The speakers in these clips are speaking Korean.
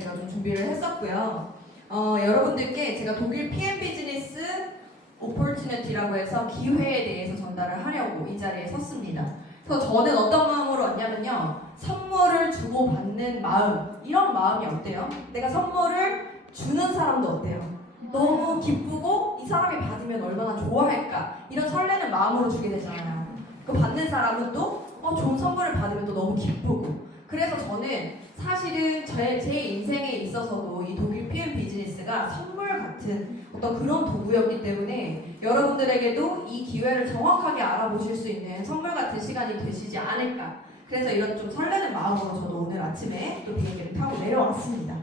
제가 좀 준비를 했었고요. 여러분들께 제가 독일 PM 비즈니스 오퍼튜니티라고 해서 기회에 대해서 전달을 하려고 이 자리에 섰습니다. 그래서 저는 어떤 마음으로 왔냐면요. 선물을 주고받는 마음, 이런 마음이 어때요? 내가 선물을 주는 사람도 어때요? 너무 기쁘고 이 사람이 받으면 얼마나 좋아할까? 이런 설레는 마음으로 주게 되잖아요. 그 받는 사람은 또 좋은 선물을 받으면 또 너무 기쁘고. 그래서 저는 사실은 제 인생에 있어서도 이 독일 PM 비즈니스가 선물 같은 어떤 그런 도구였기 때문에 여러분들에게도 이 기회를 정확하게 알아보실 수 있는 선물 같은 시간이 되시지 않을까. 그래서 이런 좀 설레는 마음으로 저도 오늘 아침에 또 비행기를 타고 내려왔습니다.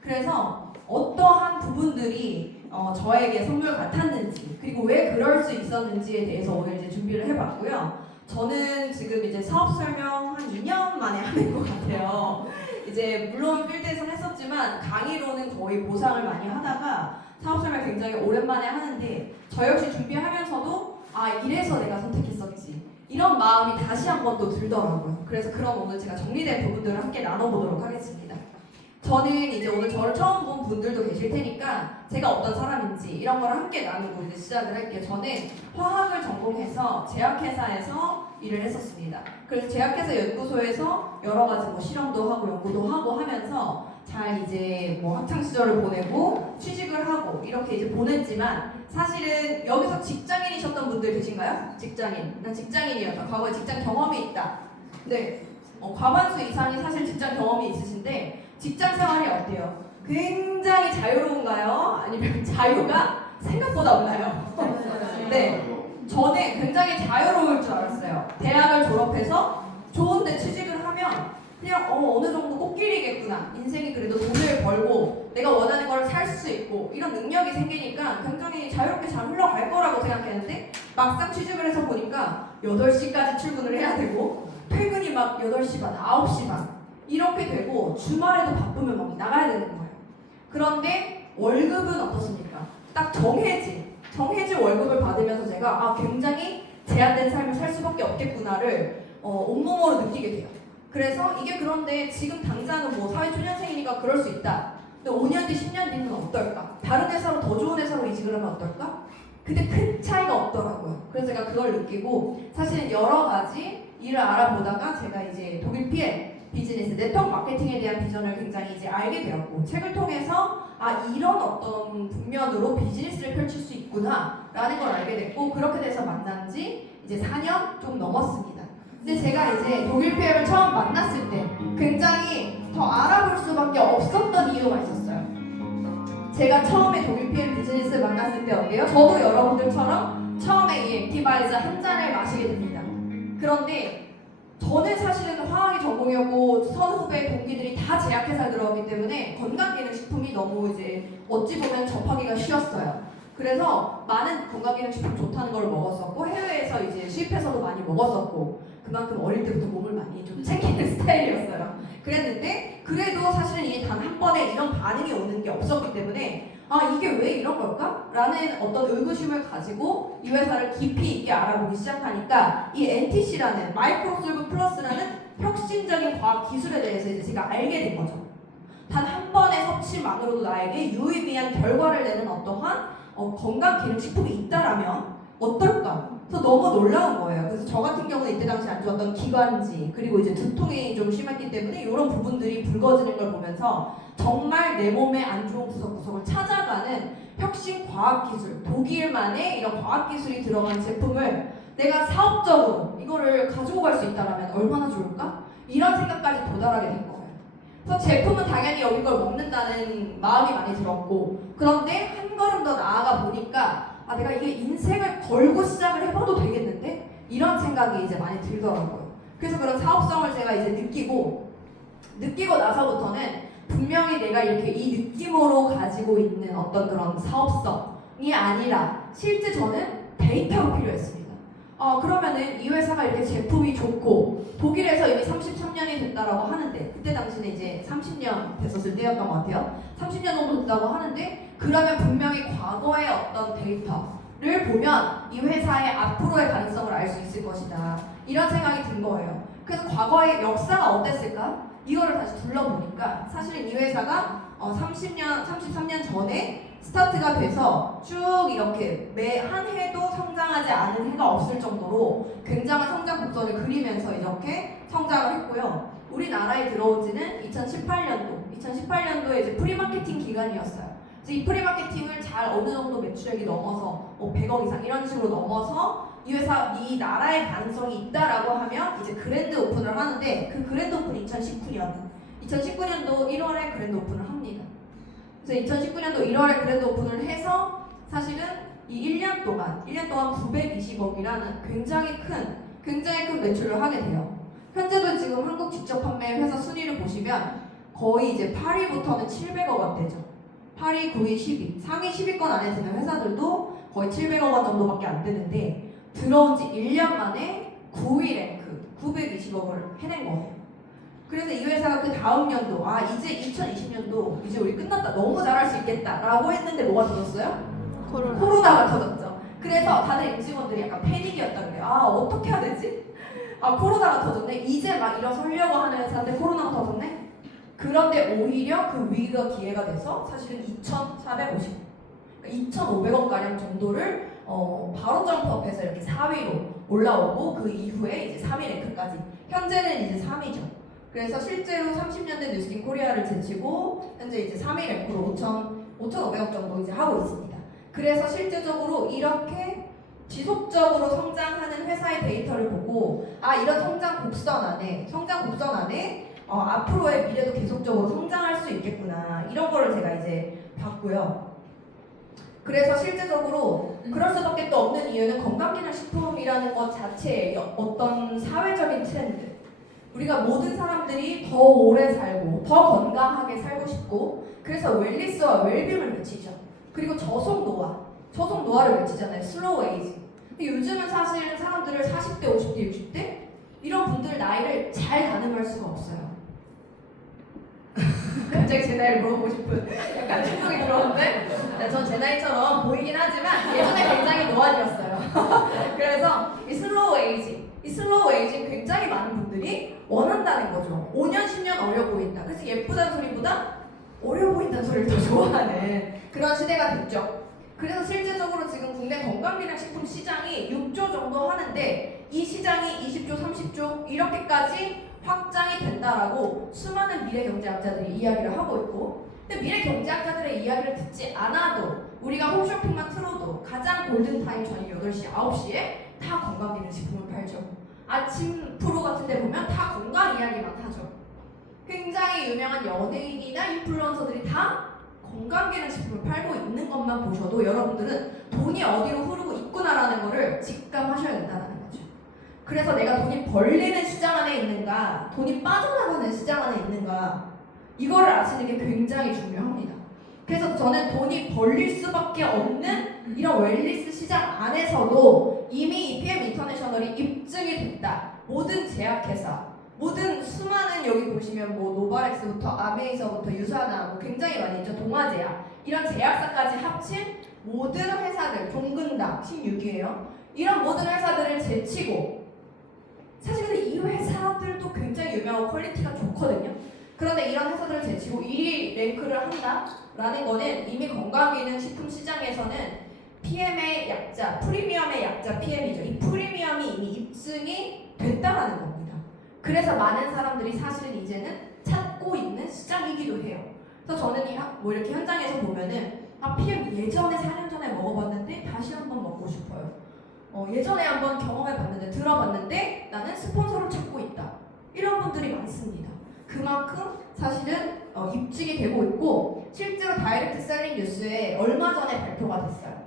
그래서 어떠한 부분들이 저에게 선물 같았는지, 그리고 왜 그럴 수 있었는지에 대해서 오늘 이제 준비를 해봤고요. 저는 지금 이제 사업 설명 한 2년 만에 하는 것 같아요. 이제 물론 필드에서 했었지만 강의로는 거의 보상을 많이 하다가 사업 설명 굉장히 오랜만에 하는데 저 역시 준비하면서도 이래서 내가 선택했었지, 이런 마음이 다시 한 번 또 들더라고요. 그래서 그럼 오늘 제가 정리된 부분들을 함께 나눠보도록 하겠습니다. 저는 이제 오늘 저를 처음 본 분들도 계실 테니까 제가 어떤 사람인지 이런 걸 함께 나누고 이제 시작을 할게요. 저는 화학을 전공해서 제약회사에서 일을 했었습니다. 그래서 제약회사 연구소에서 여러 가지 실험도 하고 연구도 하고 하면서 잘 이제 학창 시절을 보내고 취직을 하고 이렇게 이제 보냈지만, 사실은 여기서 직장인이셨던 분들 계신가요? 직장인. 난 직장인이었다. 과거에 직장 경험이 있다. 네. 과반수 이상이 사실 직장 경험이 있으신데 직장 생활이 어때요? 굉장히 자유로운가요? 아니면 자유가 생각보다 없나요? 네. 저는 굉장히 자유로울 줄 알았어요. 대학을 졸업해서 좋은데 취직을 하면 그냥 어느 정도 꽃길이겠구나. 인생이 그래도 돈을 벌고 내가 원하는 걸 살 수 있고 이런 능력이 생기니까 굉장히 자유롭게 잘 흘러갈 거라고 생각했는데 막상 취직을 해서 보니까 8시까지 출근을 해야 되고 퇴근이 막 8시 반, 9시 반 이렇게 되고 주말에도 바쁘면 막 나가야 되는 거예요. 그런데 월급은 어떻습니까? 딱 정해진 월급을 받으면서 제가 굉장히 제한된 삶을 살 수밖에 없겠구나를 온몸으로 느끼게 돼요. 그래서 이게 그런데 지금 당장은 사회초년생이니까 그럴 수 있다. 근데 5년 뒤, 10년 뒤는 어떨까? 다른 회사로 더 좋은 회사로 이직을 하면 어떨까? 근데 큰 차이가 없더라고요. 그래서 제가 그걸 느끼고 사실은 여러 가지 일을 알아보다가 제가 이제 독일 PM 비즈니스 네트워크 마케팅에 대한 비전을 굉장히 이제 알게 되었고, 책을 통해서 이런 어떤 분면으로 비즈니스를 펼칠 수 있구나 라는 걸 알게 됐고, 그렇게 돼서 만난 지 이제 4년 좀 넘었습니다. 근데 제가 이제 독일 PM을 처음 만났을 때 굉장히 더 알아볼 수밖에 없었던 이유가 있었어요. 제가 처음에 독일 PM 비즈니스를 만났을 때 어때요? 저도 여러분들처럼 처음에 이 액티바이즈 한 잔을 마시게 됩니다. 그런데 저는 사실은 화학이 전공이었고 선후배 동기들이 다 제약회사에 들어갔기 때문에 건강기능식품이 너무 이제 어찌 보면 접하기가 쉬웠어요. 그래서 많은 건강기능식품 좋다는 걸 먹었었고, 해외에서 이제 수입해서도 많이 먹었었고, 그만큼 어릴 때부터 몸을 많이 좀 챙기는 스타일이었어요. 그랬는데 그래도 사실은 이게 단 한 번에 이런 반응이 오는 게 없었기 때문에 이게 왜 이런 걸까? 라는 어떤 의구심을 가지고 이 회사를 깊이 있게 알아보기 시작하니까 이 NTC라는 마이크로솔브 플러스라는 혁신적인 과학 기술에 대해서 이제 제가 알게 된 거죠. 단 한 번의 섭취만으로도 나에게 유의미한 결과를 내는 어떠한 건강기능식품이 있다라면 어떨까? 그래서 너무 놀라운 거예요. 그래서 저 같은 경우는 이때 당시 안 좋았던 기관지, 그리고 이제 두통이 좀 심했기 때문에 이런 부분들이 붉어지는 걸 보면서 정말 내 몸에 안 좋은 구석구석을 찾아가는 혁신 과학기술, 독일만의 이런 과학기술이 들어간 제품을 내가 사업적으로 이거를 가지고 갈 수 있다면 얼마나 좋을까? 이런 생각까지 도달하게 된 거예요. 그래서 제품은 당연히 여기 걸 먹는다는 마음이 많이 들었고, 그런데 한 걸음 더 나아가 보니까 내가 이게 인생을 걸고 시작을 해봐도 되겠는데? 이런 생각이 이제 많이 들더라고요. 그래서 그런 사업성을 제가 이제 느끼고 나서부터는 분명히 내가 이렇게 이 느낌으로 가지고 있는 어떤 그런 사업성이 아니라 실제 저는 데이터가 필요했습니다. 그러면은 이 회사가 이렇게 제품이 좋고 독일에서 이미 33년이 됐다라고 하는데, 그때 당시는 이제 30년 됐었을 때였던 것 같아요. 30년 정도 됐다고 하는데, 그러면 분명히 과거의 어떤 데이터를 보면 이 회사의 앞으로의 가능성을 알 수 있을 것이다. 이런 생각이 든 거예요. 그래서 과거의 역사가 어땠을까? 이거를 다시 둘러보니까 사실은 이 회사가 33년 전에 스타트가 돼서 쭉 이렇게 매 한 해도 성장하지 않은 해가 없을 정도로 굉장한 성장 곡선을 그리면서 이렇게 성장을 했고요. 우리나라에 들어온 지는 2018년도에 이제 프리마케팅 기간이었어요. 그래서 이 프리마케팅을 잘 어느 정도 매출액이 넘어서 100억 이상 이런 식으로 넘어서 이 회사, 이 나라의 가능성이 있다라고 하면 이제 그랜드 오픈을 하는데 그 그랜드 오픈이 2019년도 1월에 그랜드 오픈을 합니다. 그래서 2019년도 1월에 그랜드 오픈을 해서 사실은 이 1년 동안 920억이라는 굉장히 큰 매출을 하게 돼요. 현재도 지금 한국 직접 판매 회사 순위를 보시면 거의 이제 8위부터는 700억 원대죠. 8위, 9위, 10위, 상위 10위권 안에 드는 회사들도 거의 700억 원 정도밖에 안 되는데 들어온 지 1년 만에 9위 랭크 920억을 해낸 거예요. 그래서 이 회사가 그 다음 연도 이제 2020년도 이제 우리 끝났다 너무 잘할 수 있겠다 라고 했는데 뭐가 터졌어요? 코로나가 터졌죠. 그래서 다들 임직원들이 약간 패닉이었다 그래요. 어떻게 해야 되지? 코로나가 터졌네. 이제 막 일어서려고 하는 회사인데 코로나가 터졌네. 그런데 오히려 그 위기가 기회가 돼서 사실은 2,500억 가량 정도를 바로 점프업해서 이렇게 4위로 올라오고 그 이후에 이제 3위 랭크까지 현재는 이제 3위죠. 그래서 실제로 30년대 뉴스킨 코리아를 제치고 현재 이제 3위 랭크로 5,500억 정도 이제 하고 있습니다. 그래서 실제적으로 이렇게 지속적으로 성장하는 회사의 데이터를 보고 이런 성장 곡선 안에 앞으로의 미래도 계속적으로 성장할 수 있겠구나 이런 거를 제가 이제 봤고요. 그래서 실제적으로 그럴 수밖에 또 없는 이유는 건강기능식품이라는 것 자체의 어떤 사회적인 트렌드, 우리가 모든 사람들이 더 오래 살고 더 건강하게 살고 싶고 그래서 웰리스와 웰빙을 외치죠. 그리고 저속 노화를 외치잖아요. 슬로우 에이지. 근데 요즘은 사실 사람들을 40대, 50대, 60대 이런 분들 나이를 잘 가늠할 수가 없어요. 갑자기 제 나이를 물어보고 싶은 약간 충동이 들어오는데 전 제 나이처럼 보이긴 하지만 예전에 굉장히 노안이었어요. 그래서 이 슬로우 에이징 굉장히 많은 분들이 원한다는 거죠. 5년, 10년 어려 보인다. 그래서 예쁘다는 소리보다 어려 보인다는 소리를 더 좋아하는 그런 시대가 됐죠. 그래서 실제적으로 지금 국내 건강기능식품 시장이 6조 정도 하는데 이 시장이 20조, 30조 이렇게까지 확장이 된다라고 수많은 미래경제학자들이 이야기를 하고 있고 근데 미래경제학자들의 이야기를 듣지 않아도 우리가 홈쇼핑만 틀어도 가장 골든타임 저녁 8시, 9시에 다 건강기능식품을 팔죠. 아침 프로 같은 데 보면 다 건강 이야기만 하죠. 굉장히 유명한 연예인이나 인플루언서들이 다 건강기능식품을 팔고 있는 것만 보셔도 여러분들은 돈이 어디로 흐르고 있구나라는 거를 직감하셔야 된다는 거죠. 그래서 내가 돈이 벌리는 시장 안에 있는가, 돈이 빠져나가는 시장 안에 있는가 이거를 아시는 게 굉장히 중요합니다. 그래서 저는 돈이 벌릴 수밖에 없는 이런 웰니스 시장 안에서도 이미 EPM 인터내셔널이 입증이 됐다. 모든 제약회사, 모든 수많은 여기 보시면 뭐 노바렉스부터 아메이서부터 유사나 뭐 굉장히 많이 있죠. 동아제약 이런 제약사까지 합친 모든 회사들, 종근당 16위예요. 이런 모든 회사들을 제치고 사실 근데 이 회사들도 굉장히 유명하고 퀄리티가 좋거든요. 그런데 이런 회사들을 제치고 1위 랭크를 한다라는 거는 이미 건강기능식품 시장에서는 PM의 약자, 프리미엄의 약자 PM이죠. 이 프리미엄이 이미 입증이 됐다라는 겁니다. 그래서 많은 사람들이 사실은 이제는 찾고 있는 시장이기도 해요. 그래서 저는 뭐 이렇게 현장에서 보면은 PM 예전에 4년 전에 먹어봤는데 다시 한번 먹고 싶어요. 예전에 한번 경험해봤는데 들어봤는데 나는 스폰서를 찾고 있다. 이런 분들이 많습니다. 그만큼 사실은 입증이 되고 있고 실제로 다이렉트 셀링 뉴스에 얼마 전에 발표가 됐어요.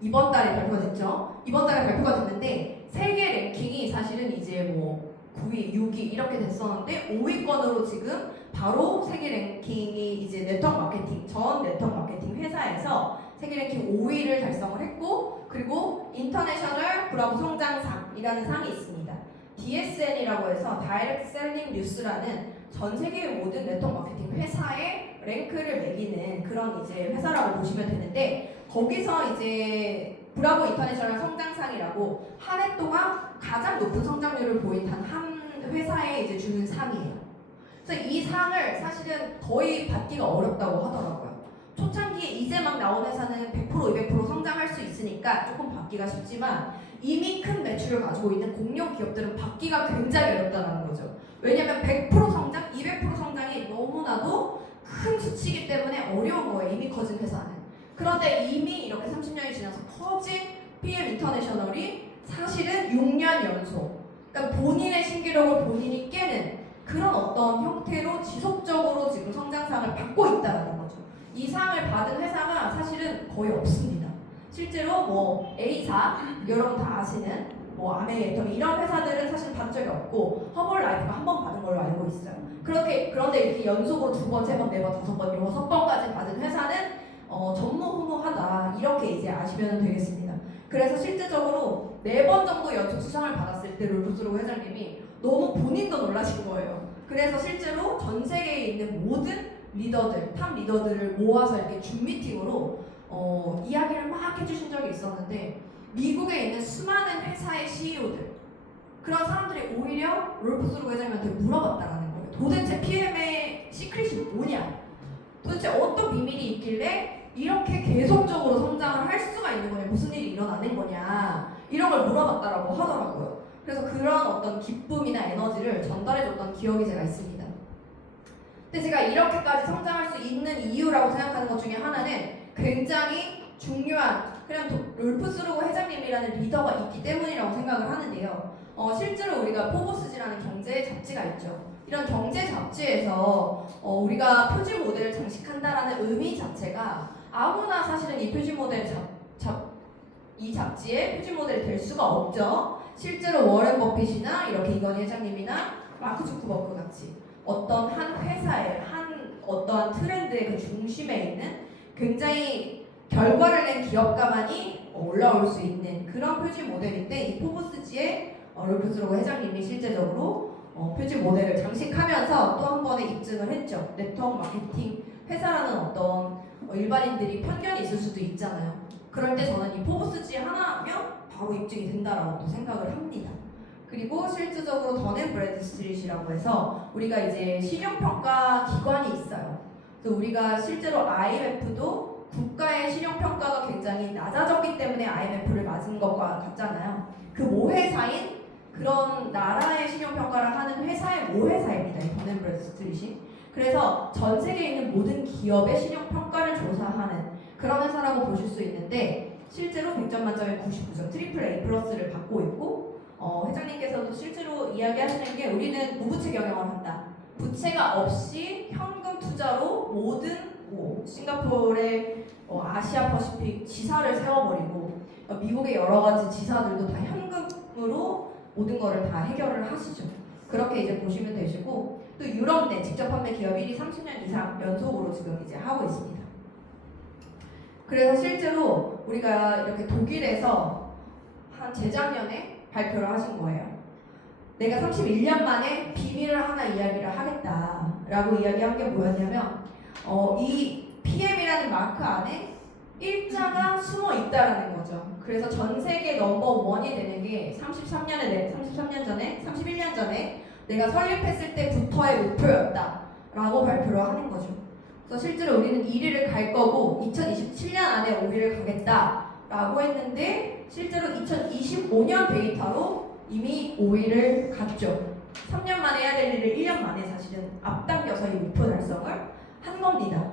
이번 달에 발표가 됐죠. 이번 달에 발표가 됐는데 세계 랭킹이 사실은 이제 뭐 9위, 6위 이렇게 됐었는데 5위권으로 지금 바로 세계 랭킹이 이제 네트워크 마케팅, 전 네트워크 마케팅 회사에서 세계 랭킹 5위를 달성을 했고 그리고 인터내셔널 브라보 성장상이라는 상이 있습니다. DSN이라고 해서 다이렉트 셀링 뉴스라는 전 세계의 모든 네트워크 마케팅 회사의 랭크를 매기는 그런 이제 회사라고 보시면 되는데 거기서 이제 브라보 인터내셔널 성장상이라고 한 해 동안 가장 높은 성장률을 보인 단 한 회사에 이제 주는 상이에요. 그래서 이 상을 사실은 거의 받기가 어렵다고 하더라고요. 초창기에 이제 막 나온 회사는 100% 200% 성장할 수 있으니까 조금 받기가 쉽지만 이미 큰 매출을 가지고 있는 공룡 기업들은 받기가 굉장히 어렵다는 거죠. 왜냐면 100% 성장, 200% 성장이 너무나도 큰 수치이기 때문에 어려운 거예요. 이미 커진 회사는. 그런데 이미 이렇게 30년이 지나서 커진 PM 인터내셔널이 사실은 6년 연속, 그러니까 본인의 신기록을 본인이 깨는 그런 어떤 형태로 지속적으로 지금 성장상을 받고 있다는 거죠. 이 상을 받은 회사가 사실은 거의 없습니다. 실제로 뭐 A사, 여러분 다 아시는 뭐 아메리카 이런 회사들은 사실 받은 적이 없고 허벌라이프가 한 번 받은 걸로 알고 있어요. 그런데 이렇게 연속으로 2번, 3번, 4번, 5번, 6번까지 받은 회사는 전무후무하다 이렇게 이제 아시면 되겠습니다. 그래서 실제적으로 4번 정도 연속 수상을 받았을 때 롤프스로그 회장님이 너무 본인도 놀라신 거예요. 그래서 실제로 전 세계에 있는 모든 리더들, 탑 리더들을 모아서 이렇게 줌 미팅으로 이야기를 막 해주신 적이 있었는데 미국에 있는 수많은 회사의 CEO들 그런 사람들이 오히려 롤프스로그 회장님한테 물어봤다라는 거예요. 도대체 PM의 시크릿이 뭐냐? 도대체 어떤 비밀이 있길래 이렇게 계속적으로 성장을 할 수가 있는 거냐? 무슨 일이 일어나는 거냐? 이런 걸 물어봤다라고 하더라고요. 그래서 그런 어떤 기쁨이나 에너지를 전달해줬던 기억이 제가 있습니다. 근데 제가 이렇게까지 성장할 수 있는 이유라고 생각하는 것 중에 하나는 굉장히 중요한 그냥 롤프스로그 회장님이라는 리더가 있기 때문이라고 생각을 하는데요. 실제로 우리가 포브스지라는 경제 잡지가 있죠. 이런 경제 잡지에서 우리가 표지 모델을 장식한다라는 의미 자체가 아무나 사실은 이 표지 모델 이 잡지의 표지 모델이 될 수가 없죠. 실제로 워렌 버핏이나 이렇게 이건희 회장님이나 마크 주크버그 같이 어떤 한 회사의 한 어떠한 트렌드의 그 중심에 있는 굉장히 결과를 낸 기업가만이 올라올 수 있는 그런 표지 모델인데 이 포브스지의 롤프스로그 회장님이 실제적으로 표지 모델을 장식하면서 또 한 번의 입증을 했죠. 네트워크 마케팅 회사라는 어떤 일반인들이 편견이 있을 수도 있잖아요. 그럴 때 저는 이 포브스지 하나면 바로 입증이 된다라고 또 생각을 합니다. 그리고 실질적으로 던앤브래드스트릿이라고 해서 우리가 이제 신용평가 기관이 있어요. 그래서 우리가 실제로 IMF도 국가의 신용평가가 굉장히 낮아졌기 때문에 IMF를 맞은 것과 같잖아요. 그 모회사인 그런 나라의 신용평가를 하는 회사의 모회사입니다. 이 던앤브래드스트릿이. 그래서 전 세계에 있는 모든 기업의 신용평가를 조사하는 그런 회사라고 보실 수 있는데 실제로 100점 만점에 99점 트리플 A 플러스를 받고 있고 회장님께서도 실제로 이야기하시는 게 우리는 무부채 경영을 한다. 부채가 없이 현금 투자로 모든 싱가포르의 아시아 퍼시픽 지사를 세워버리고 미국의 여러 가지 지사들도 다 현금으로 모든 거를 다 해결을 하시죠. 그렇게 이제 보시면 되시고 또 유럽 내 직접 판매 기업 1위 30년 이상 연속으로 지금 이제 하고 있습니다. 그래서 실제로 우리가 이렇게 독일에서 한 재작년에 발표를 하신 거예요. 내가 31년 만에 비밀을 하나 이야기를 하겠다라고 이야기한 게 뭐였냐면 이 PM이라는 마크 안에 일자가 숨어 있다라는 거죠. 그래서 전 세계 넘버 1이 되는 게 31년 전에 내가 설립했을 때부터의 목표였다라고 발표를 하는 거죠. 그래서 실제로 우리는 1위를 갈 거고 2027년 안에 5위를 가겠다라고 했는데 실제로 2025년 데이터로 이미 5위를 갔죠. 3년 만에 해야 될 일을 1년 만에 사실은 앞당겨서 이 목표 달성을 한 겁니다.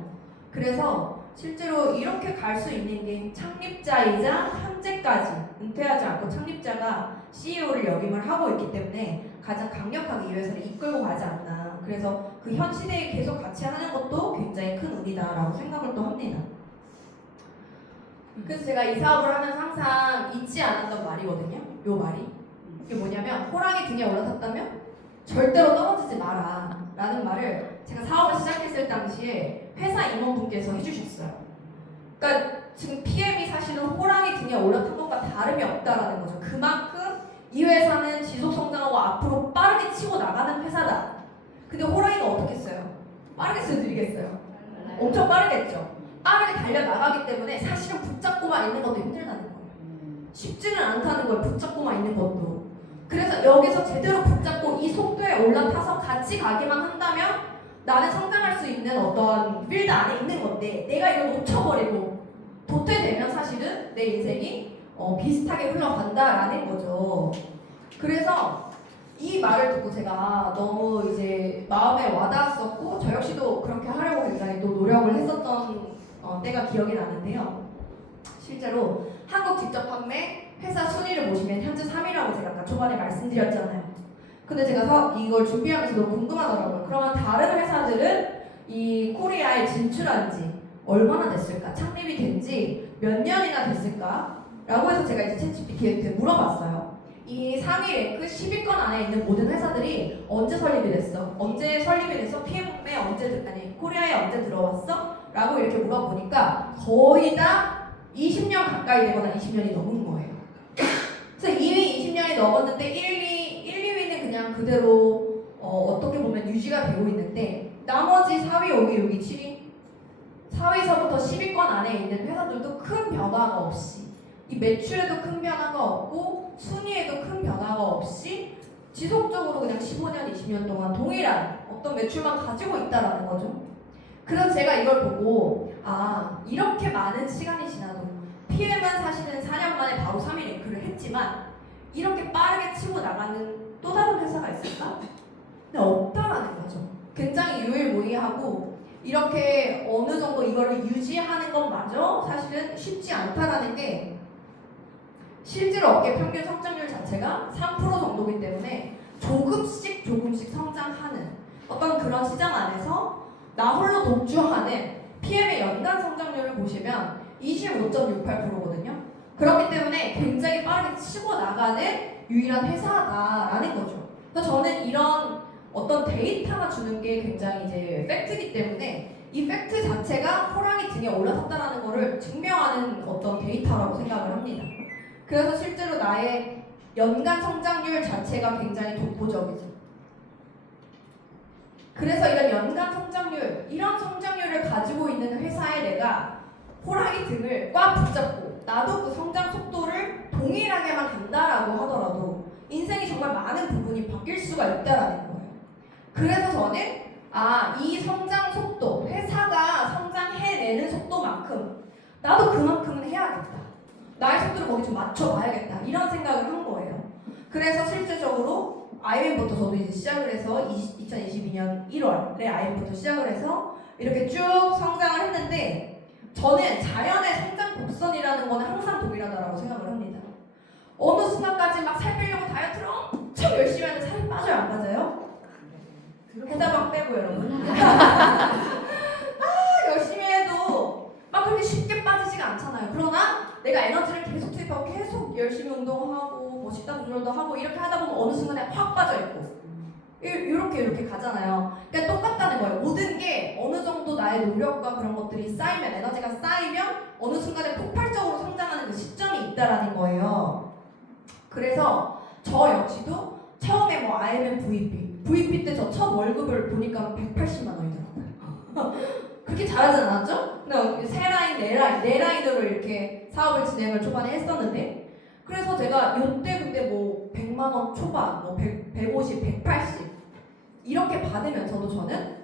그래서 실제로 이렇게 갈 수 있는 게 창립자이자 현재까지 은퇴하지 않고 창립자가 CEO를 역임을 하고 있기 때문에 가장 강력하게 이 회사를 이끌고 가지 않나. 그래서 그 현 시대에 계속 같이 하는 것도 굉장히 큰 운이다라고 생각을 또 합니다. 그래서 제가 이 사업을 하면서 항상 잊지 않았던 말이거든요. 요 말이. 이게 뭐냐면 호랑이 등에 올라탔다면 절대로 떨어지지 마라 라는 말을 제가 사업을 시작했을 당시에 회사 임원분께서 해주셨어요. 그러니까 지금 PM이 사실은 호랑이 등에 올라탄 것과 다름이 없다라는 거죠. 그만큼 이 회사는 지속 성장하고 앞으로 빠르게 치고 나가는 회사다. 근데 호랑이가 어떻겠어요? 빠르게 쓰드리겠어요? 엄청 빠르겠죠. 빠르게 달려나가기 때문에 사실은 붙잡고만 있는 것도 힘들다는 거예요. 쉽지는 않다는 거예요. 붙잡고만 있는 것도. 그래서 여기서 제대로 붙잡고 이 속도에 올라타서 같이 가기만 한다면 나는 성장할 수 있는 어떤 필드 안에 있는 건데, 내가 이걸 놓쳐버리고 도태되면 사실은 내 인생이 비슷하게 흘러간다라는 거죠. 그래서 이 말을 듣고 제가 너무 이제 마음에 와닿았었고, 저 역시도 그렇게 하려고 굉장히 또 노력을 했었던 때가 기억이 나는데요. 실제로 한국 직접 판매 회사 순위를 보시면 현재 3위라고 제가 아까 초반에 말씀드렸잖아요. 근데 제가 이걸 준비하면서 너무 궁금하더라고요. 그러면 다른 회사들은 이 코리아에 진출한 지 얼마나 됐을까? 창립이 된 지 몇 년이나 됐을까? 라고 해서 제가 이제 챗GPT한테 물어봤어요. 이 상위 랭크 10위권 안에 있는 모든 회사들이 언제 설립이 됐어? 언제 설립이 됐어? PM에 코리아에 언제 들어왔어? 라고 이렇게 물어보니까 거의 다 20년 가까이 되거나 20년이 넘은 거예요. 그래서 2위 20년이 넘었는데 1, 2위는 그냥 그대로 어떻게 보면 유지가 되고 있는데, 나머지 4위, 5위, 6위, 7위 4위서부터 10위권 안에 있는 회사들도 큰 변화가 없이, 이 매출에도 큰 변화가 없고 순위에도 큰 변화가 없이 지속적으로 그냥 15년, 20년 동안 동일한 어떤 매출만 가지고 있다라는 거죠. 그래서 제가 이걸 보고 이렇게 많은 시간이 지나도 PM은 사실은 4년 만에 바로 3위 랭크를 했지만 이렇게 빠르게 치고 나가는 또 다른 회사가 있을까? 근데 없다라는 거죠. 굉장히 유일무이하고 이렇게 어느 정도 이거를 유지하는 것마저 사실은 쉽지 않다라는 게, 실제로 업계 평균 성장률 자체가 3% 정도이기 때문에 조금씩 성장하는 어떤 그런 시장 안에서 나 홀로 독주하는 PM의 연간 성장률을 보시면 25.68%거든요. 그렇기 때문에 굉장히 빠르게 치고 나가는 유일한 회사다라는 거죠. 그래서 저는 이런 어떤 데이터가 주는 게 굉장히 이제 팩트이기 때문에 이 팩트 자체가 호랑이 등에 올라섰다라는 거를 증명하는 어떤 데이터라고 생각을 합니다. 그래서 실제로 나의 연간 성장률 자체가 굉장히 독보적이죠. 그래서 이런 연간 성장률, 이런 성장률을 가지고 있는 회사에 내가 호랑이 등을 꽉 붙잡고 나도 그 성장 속도를 동일하게만 간다라고 하더라도 인생이 정말 많은 부분이 바뀔 수가 있다라는 거예요. 그래서 저는 이 성장 속도, 회사가 성장해내는 속도만큼 나도 그만큼은 해야겠다. 나의 속도를 거기 좀 맞춰봐야겠다. 이런 생각을 한 거예요. 그래서 실제적으로 IM부터 저도 이제 시작을 해서 2022년 1월에 IM부터 시작을 해서 이렇게 쭉 성장을 했는데, 저는 자연의 성장 곡선이라는 거는 항상 동일하다라고 생각을 합니다. 어느 순간까지 막 살 빼려고 다이어트를 엄청 열심히 하는데 살이 빠져요, 안 빠져요? 해다방 빼고 여러분. 열심히 해도 막 그렇게 쉽게 빠지지가 않잖아요. 그러나 내가 에너지를 계속 투입하고 계속 열심히 운동하고 뭐 식단 조절도 하고 이렇게 하다 보면 어느 순간에 확 빠져있고 이렇게 가잖아요. 그러니까 똑같다는 거예요. 모든 게 어느 정도 나의 노력과 그런 것들이 쌓이면, 에너지가 쌓이면 어느 순간에 폭발적으로 성장하는 그 시점이 있다라는 거예요. 그래서 저 역시도 처음에 뭐 IMM VP 때 저 첫 월급을 보니까 180만 원이더라고요. 그렇게 잘하진 않았죠? 근데 세 라인, 네 라인으로 이렇게 사업을 진행을 초반에 했었는데, 그래서 제가 요때 그때 뭐 100만 원 초반, 뭐 150, 180 이렇게 받으면서도 저는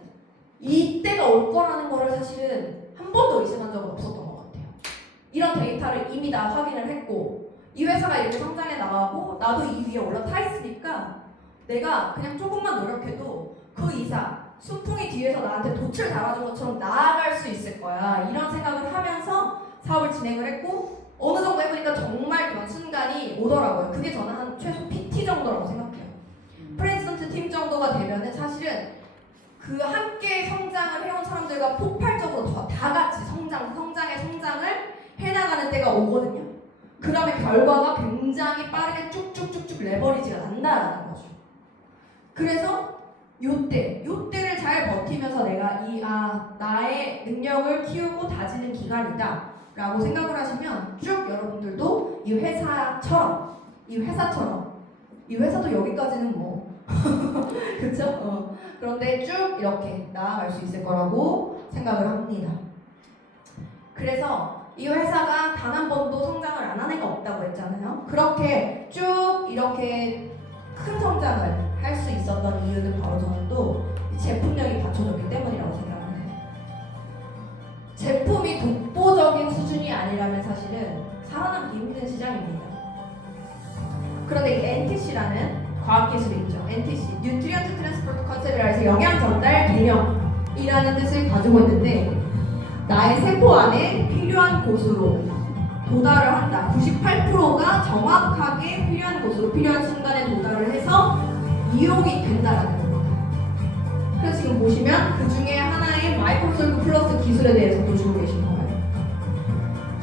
이때가 올 거라는 거를 사실은 한 번도 의심한 적은 없었던 것 같아요. 이런 데이터를 이미 다 확인을 했고, 이 회사가 이렇게 성장해 나가고 나도 이 위에 올라타 있으니까 내가 그냥 조금만 노력해도 그 이상 순풍이 뒤에서 나한테 돛을 달아준 것처럼 나아갈 수 있을 거야. 이런 생각을 하면서 사업을 진행을 했고, 어느 정도 해보니까 정말 그런 순간이 오더라고요. 그게 저는 한 최소 PT 정도라고 생각해요. 프레지던트 팀 정도가 되면은 사실은 그 함께 성장을 해온 사람들과 폭발적으로 다 같이 성장을 해나가는 때가 오거든요. 그러면 결과가 굉장히 빠르게 쭉쭉쭉쭉 레버리지가 난다라는 거죠. 그래서 요때를 잘 버티면서 내가 나의 능력을 키우고 다지는 기간이다 라고 생각을 하시면 쭉 여러분들도 이 회사도 여기까지는 뭐 그쵸? 그런데 쭉 이렇게 나아갈 수 있을 거라고 생각을 합니다. 그래서 이 회사가 단 한 번도 성장을 안 한 애가 없다고 했잖아요. 그렇게 쭉 이렇게 큰 성장을 할 수 있었던 이유는 바로 저는 또 제품력이 받쳐줬기 때문이라고 생각을 해요. 제품이 독보적인 수준이 아니라면 사실은 살아남기 힘든 시장입니다. 그런데 이 NTC라는 과학기술이 있죠. NTC, 뉴트리언트 트랜스포트 컨셉이라 해서 영양 전달 개념이라는 뜻을 가지고 있는데, 나의 세포 안에 필요한 곳으로 도달을 한다. 98%가 정확하게 필요한 곳으로 필요한 순간에 도달을 해서 이용이 된다라는 겁니다. 그래서 지금 보시면 그 중에 하나의 마이크로솔브 플러스 기술에 대해서 보시고 계신 거예요.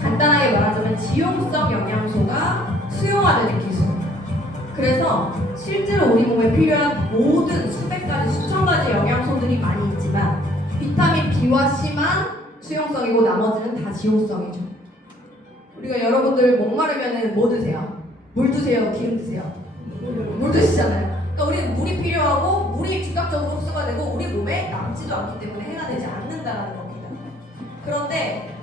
간단하게 말하자면 지용성 영양소가 수용화되는 기술. 그래서 실제로 우리 몸에 필요한 모든 수백 가지, 수천 가지 영양소들이 많이 있지만 비타민 B와 C만 수용성이고 나머지는 다 지용성이죠. 우리가 여러분들 목마르면은 뭐 드세요? 물 드세요? 기름 드세요? 물 드시잖아요. 그러니까 우리는 물이 필요하고 물이 즉각적으로 흡수가 되고 우리 몸에 남지도 않기 때문에 해가 되지 않는다는 겁니다. 그런데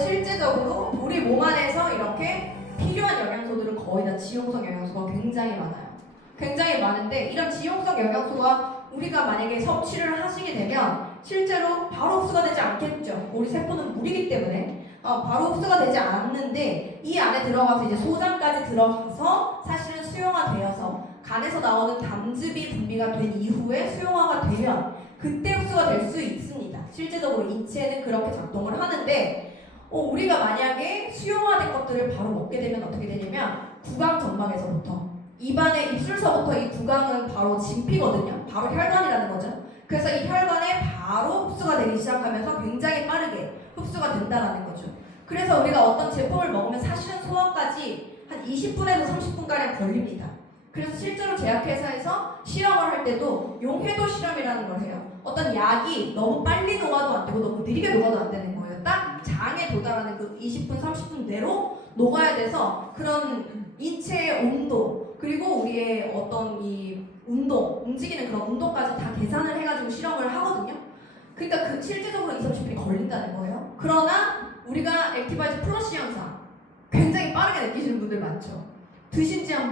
실제적으로 우리 몸 안에서 이렇게 필요한 영양소들은 거의 다 지용성 영양소가 굉장히 많아요. 굉장히 많은데 이런 지용성 영양소가 우리가 만약에 섭취를 하시게 되면 실제로 바로 흡수가 되지 않겠죠. 우리 세포는 물이기 때문에 바로 흡수가 되지 않는데 이 안에 들어가서 이제 소장까지 들어가서 사실은 수용화되어서 간에서 나오는 담즙이 분비가 된 이후에 수용화가 되면 그때 흡수가 될 수 있습니다. 실제적으로 인체는 그렇게 작동을 하는데 우리가 만약에 수용화된 것들을 바로 먹게 되면 어떻게 되냐면 구강 점막에서부터 입안의 입술서부터 이 구강은 바로 진피거든요. 바로 혈관이라는 거죠. 그래서 이 혈관에 바로 흡수가 되기 시작하면서 굉장히 빠르게 흡수가 된다는 거죠. 그래서 우리가 어떤 제품을 먹으면 사실은 소화까지 한 20분에서 30분가량 걸립니다. 그래서 실제로 제약회사에서 실험을 할 때도 용해도 실험이라는 걸 해요. 어떤 약이 너무 빨리 녹아도 안 되고 너무 느리게 녹아도 안 되는 거예요. 딱 장에 도달하는 그 20분, 30분 내로 녹아야 돼서 그런 인체의 온도 그리고 우리의 어떤 이 운동, 움직이는 그런 운동까지 다 계산을 해가지고 실험을 하거든요. 그러니까 그 실제적으로 20-30분이 걸린다는 거예요. 그러나 우리가 액티바이즈 플러시 현상 굉장히 빠르게 느끼시는 분들 많죠. 드신 지 한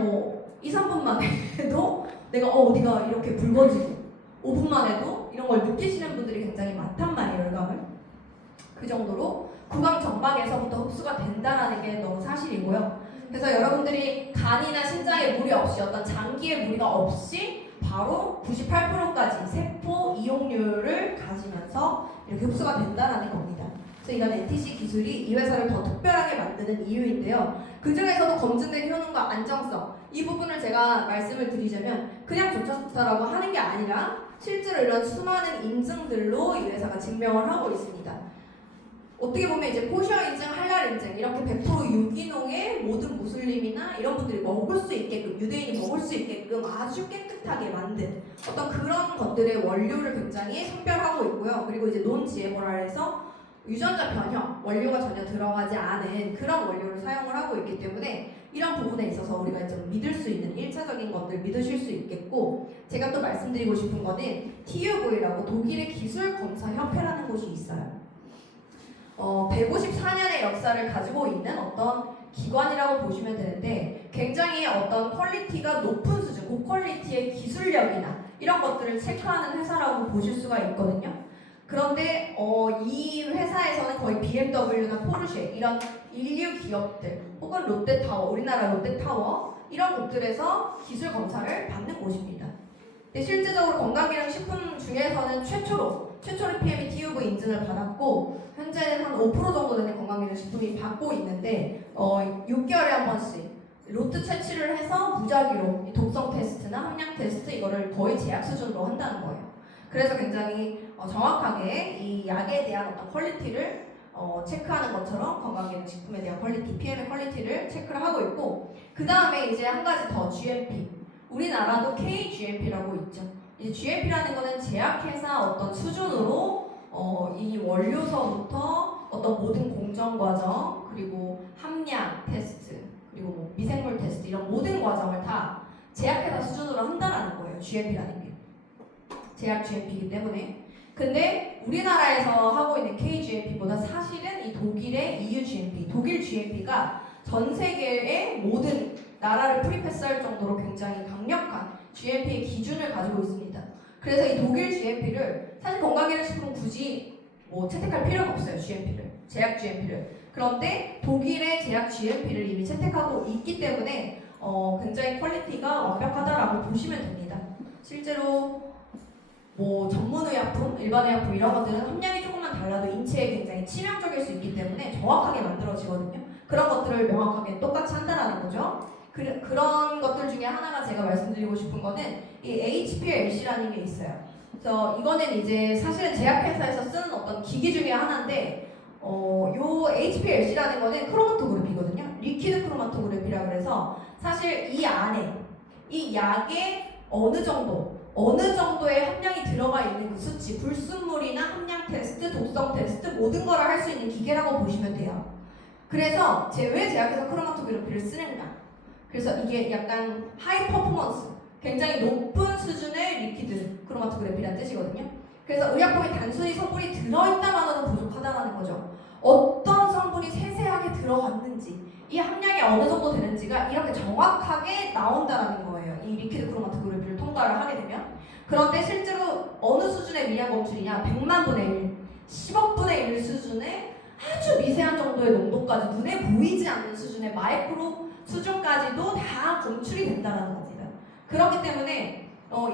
2, 3분만 해도 내가 어디가 이렇게 붉어지고 5분만 해도 이런 걸 느끼시는 분들이 굉장히 많단 말이에요. 열감을. 그 정도로 구강 점막에서부터 흡수가 된다는 게 너무 사실이고요. 그래서 여러분들이 간이나 신장에 무리 없이 어떤 장기에 무리가 없이 바로 98%까지 세포 이용률을 가지면서 이렇게 흡수가 된다는 겁니다. 그래서 이런 NTC 기술이 이 회사를 더 특별하게 만드는 이유인데요. 그 중에서도 검증된 효능과 안정성 이 부분을 제가 말씀을 드리자면 그냥 좋다라고 하는 게 아니라 실제로 이런 수많은 인증들로 이 회사가 증명을 하고 있습니다. 어떻게 보면 이제 코셔 인증, 할랄 인증 이렇게 100% 유기농의 모든 무슬림이나 이런 분들이 먹을 수 있게끔 유대인이 먹을 수 있게끔 아주 깨끗하게 만든 어떤 그런 것들의 원료를 굉장히 선별하고 있고요. 그리고 이제 논 GMO라해서 유전자 변형 원료가 전혀 들어가지 않은 그런 원료를 사용을 하고 있기 때문에 이런 부분에 있어서 우리가 좀 믿을 수 있는 1차적인 것들 믿으실 수 있겠고 제가 또 말씀드리고 싶은 거는 TUV라고 독일의 기술검사협회라는 곳이 있어요. 154년의 역사를 가지고 있는 어떤 기관이라고 보시면 되는데 굉장히 어떤 퀄리티가 높은 수준, 고퀄리티의 기술력이나 이런 것들을 체크하는 회사라고 보실 수가 있거든요. 그런데 이 회사에서는 거의 BMW나 포르쉐 이런 인류 기업들 혹은 롯데타워, 우리나라 롯데타워 이런 곳들에서 기술 검사를 받는 곳입니다. 근데 실제적으로 건강기능식품 중에서는 최초로 PME TUV 인증을 받았고 현재는 한 5% 정도 되는 건강기능식품이 받고 있는데 6개월에 한 번씩 로트 채취를 해서 무작위로 이 독성 테스트나 함량 테스트 이거를 거의 제약 수준으로 한다는 거예요. 그래서 굉장히 정확하게 이 약에 대한 어떤 퀄리티를 체크하는 것처럼 건강기능식품에 대한 퀄리티, PM의 퀄리티를 체크를 하고 있고 그 다음에 이제 한 가지 더 GMP 우리나라도 KGMP라고 있죠. 이제 GMP라는 거는 제약회사 어떤 수준으로 이 원료서부터 어떤 모든 공정 과정 그리고 함량 테스트 그리고 뭐 미생물 테스트 이런 모든 과정을 다 제약회사 수준으로 한다는 거예요. GMP라는 게 제약 GMP이기 때문에. 근데 우리나라에서 하고 있는 KGMP보다 사실은 이 독일의 EU GMP, 독일 GMP가 전 세계의 모든 나라를 프리패스할 정도로 굉장히 강력한 GMP의 기준을 가지고 있습니다. 그래서 이 독일 GMP를 사실 건강기능식품 굳이 뭐 채택할 필요가 없어요. GMP를 제약 GMP를. 그런데 독일의 제약 GMP를 이미 채택하고 있기 때문에 굉장히 퀄리티가 완벽하다라고 보시면 됩니다. 실제로 뭐 전문의약품, 일반의약품 이런 것들은 함량이 조금만 달라도 인체에 굉장히 치명적일 수 있기 때문에 정확하게 만들어지거든요. 그런 것들을 명확하게 똑같이 한다는 거죠. 그런 것들 중에 하나가 제가 말씀드리고 싶은 거는 이 HPLC라는 게 있어요. 그래서 이거는 이제 사실은 제약회사에서 쓰는 어떤 기기 중에 하나인데 요 HPLC라는 거는 크로마토그래피거든요. 리퀴드 크로마토그래피라 그래서 사실 이 안에 이 약에 어느 정도의 함량이 들어가 있는 그 수치, 불순물이나 함량 테스트, 독성 테스트 모든 걸 할 수 있는 기계라고 보시면 돼요. 그래서 왜 제약회사 크로마토그래피를 쓰는가? 그래서 이게 약간 하이 퍼포먼스, 굉장히 높은 수준의 리퀴드 크로마토그래피라는 뜻이거든요. 그래서 의약품에 단순히 성분이 들어있다만으로는 부족하다는 거죠. 어떤 성분이 세세하게 들어갔는지, 이 함량이 어느 정도 되는지가 이렇게 정확하게 나온다는 거예요. 이 리퀴드 크로마토그래피를 통과를 하게 되면. 그런데 실제로 어느 수준의 미량 검출이냐? 100만 분의 1, 10억 분의 1 수준의 아주 미세한 정도의 농도까지 눈에 보이지 않는 수준의 마이크로 수준까지도 다 검출이 된다는 겁니다. 그렇기 때문에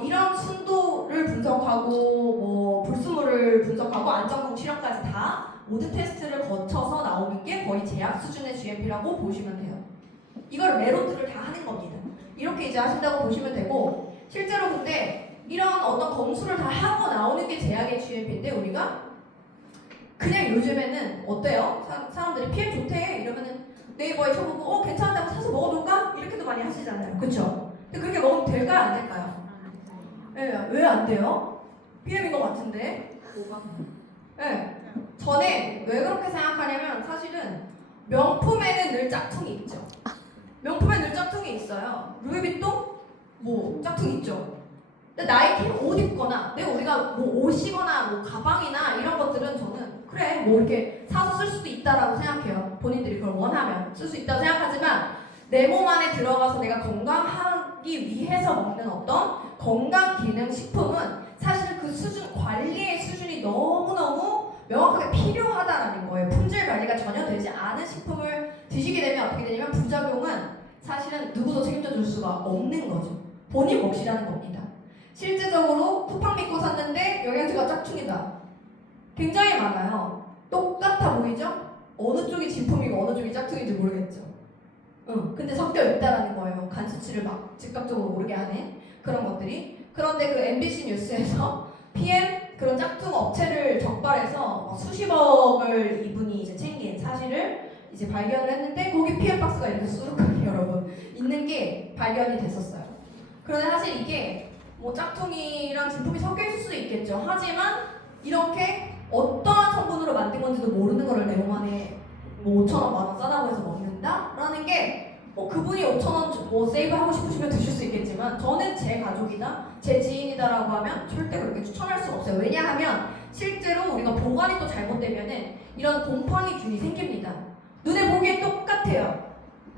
이런 순도를 분석하고 뭐 불순물을 분석하고 안정성 실험까지 다 모든 테스트를 거쳐서 나오는 게 거의 제약 수준의 GMP라고 보시면 돼요. 이걸 레로트를 다 하는 겁니다. 이렇게 이제 하신다고 보시면 되고, 실제로 근데 이런 어떤 검수를 다 하고 나오는 게 제약의 GMP인데 우리가 그냥 요즘에는 어때요? 사람들이 PM 좋대 이러면은 네이버에 쳐보고 괜찮다고 사서 먹어볼까? 이렇게도 많이 하시잖아요. 그쵸? 근데 그렇게 먹으면 될까요? 안 될까요? 네, 왜 안 돼요? PM인 것 같은데. 네. 저는 왜 그렇게 생각하냐면 사실은 명품에는 늘 짝퉁이 있죠. 명품에 늘 짝퉁이 있어요. 루이비통? 뭐 짝퉁 있죠. 근데 나이키는 옷 입거나 우리가 뭐 옷이거나 뭐 가방이나 이런 것들은 저는 그래 뭐 이렇게 사서 쓸 수도 있다라고 생각해요. 본인들이 그걸 원하면 쓸 수 있다고 생각하지만 내 몸 안에 들어가서 내가 건강하기 위해서 먹는 어떤 건강기능식품은 사실 그 수준, 관리의 수준이 너무너무 명확하게 필요하다라는 거예요. 품질 관리가 전혀 되지 않은 식품을 드시게 되면 어떻게 되냐면 부작용은 사실은 누구도 책임져 줄 수가 없는 거죠. 본인 몫이라는 겁니다. 실제적으로 쿠팡 믿고 샀는데 영양제가 짝퉁이다. 굉장히 많아요. 똑같아 보이죠? 어느 쪽이 진품이고 어느 쪽이 짝퉁인지 모르겠죠. 근데 섞여 있다라는 거예요. 간 수치를 막 즉각적으로 오르게 하는 그런 것들이. 그런데 그 MBC 뉴스에서 PM 그런 짝퉁 업체를 적발해서 수십억을 이분이 이제 챙긴 사실을 이제 발견을 했는데 거기 PM 박스가 이렇게 수룩하게 여러분 있는 게 발견이 됐었어요. 그런데 사실 이게 뭐 짝퉁이랑 진품이 섞여 있을 수도 있겠죠. 하지만 이렇게 어떠한 성분으로 만든 건지도 모르는 거를 내 몸 안에 뭐 5,000원, 만원 싸다고 해서 먹는다? 라는 게 그분이 5,000원 뭐 세이브하고 싶으시면 드실 수 있겠지만 저는 제 가족이다, 제 지인이다라고 하면 절대 그렇게 추천할 수가 없어요. 왜냐하면 실제로 우리가 보관이 또 잘못되면은 이런 곰팡이균이 생깁니다. 눈에 보기엔 똑같아요.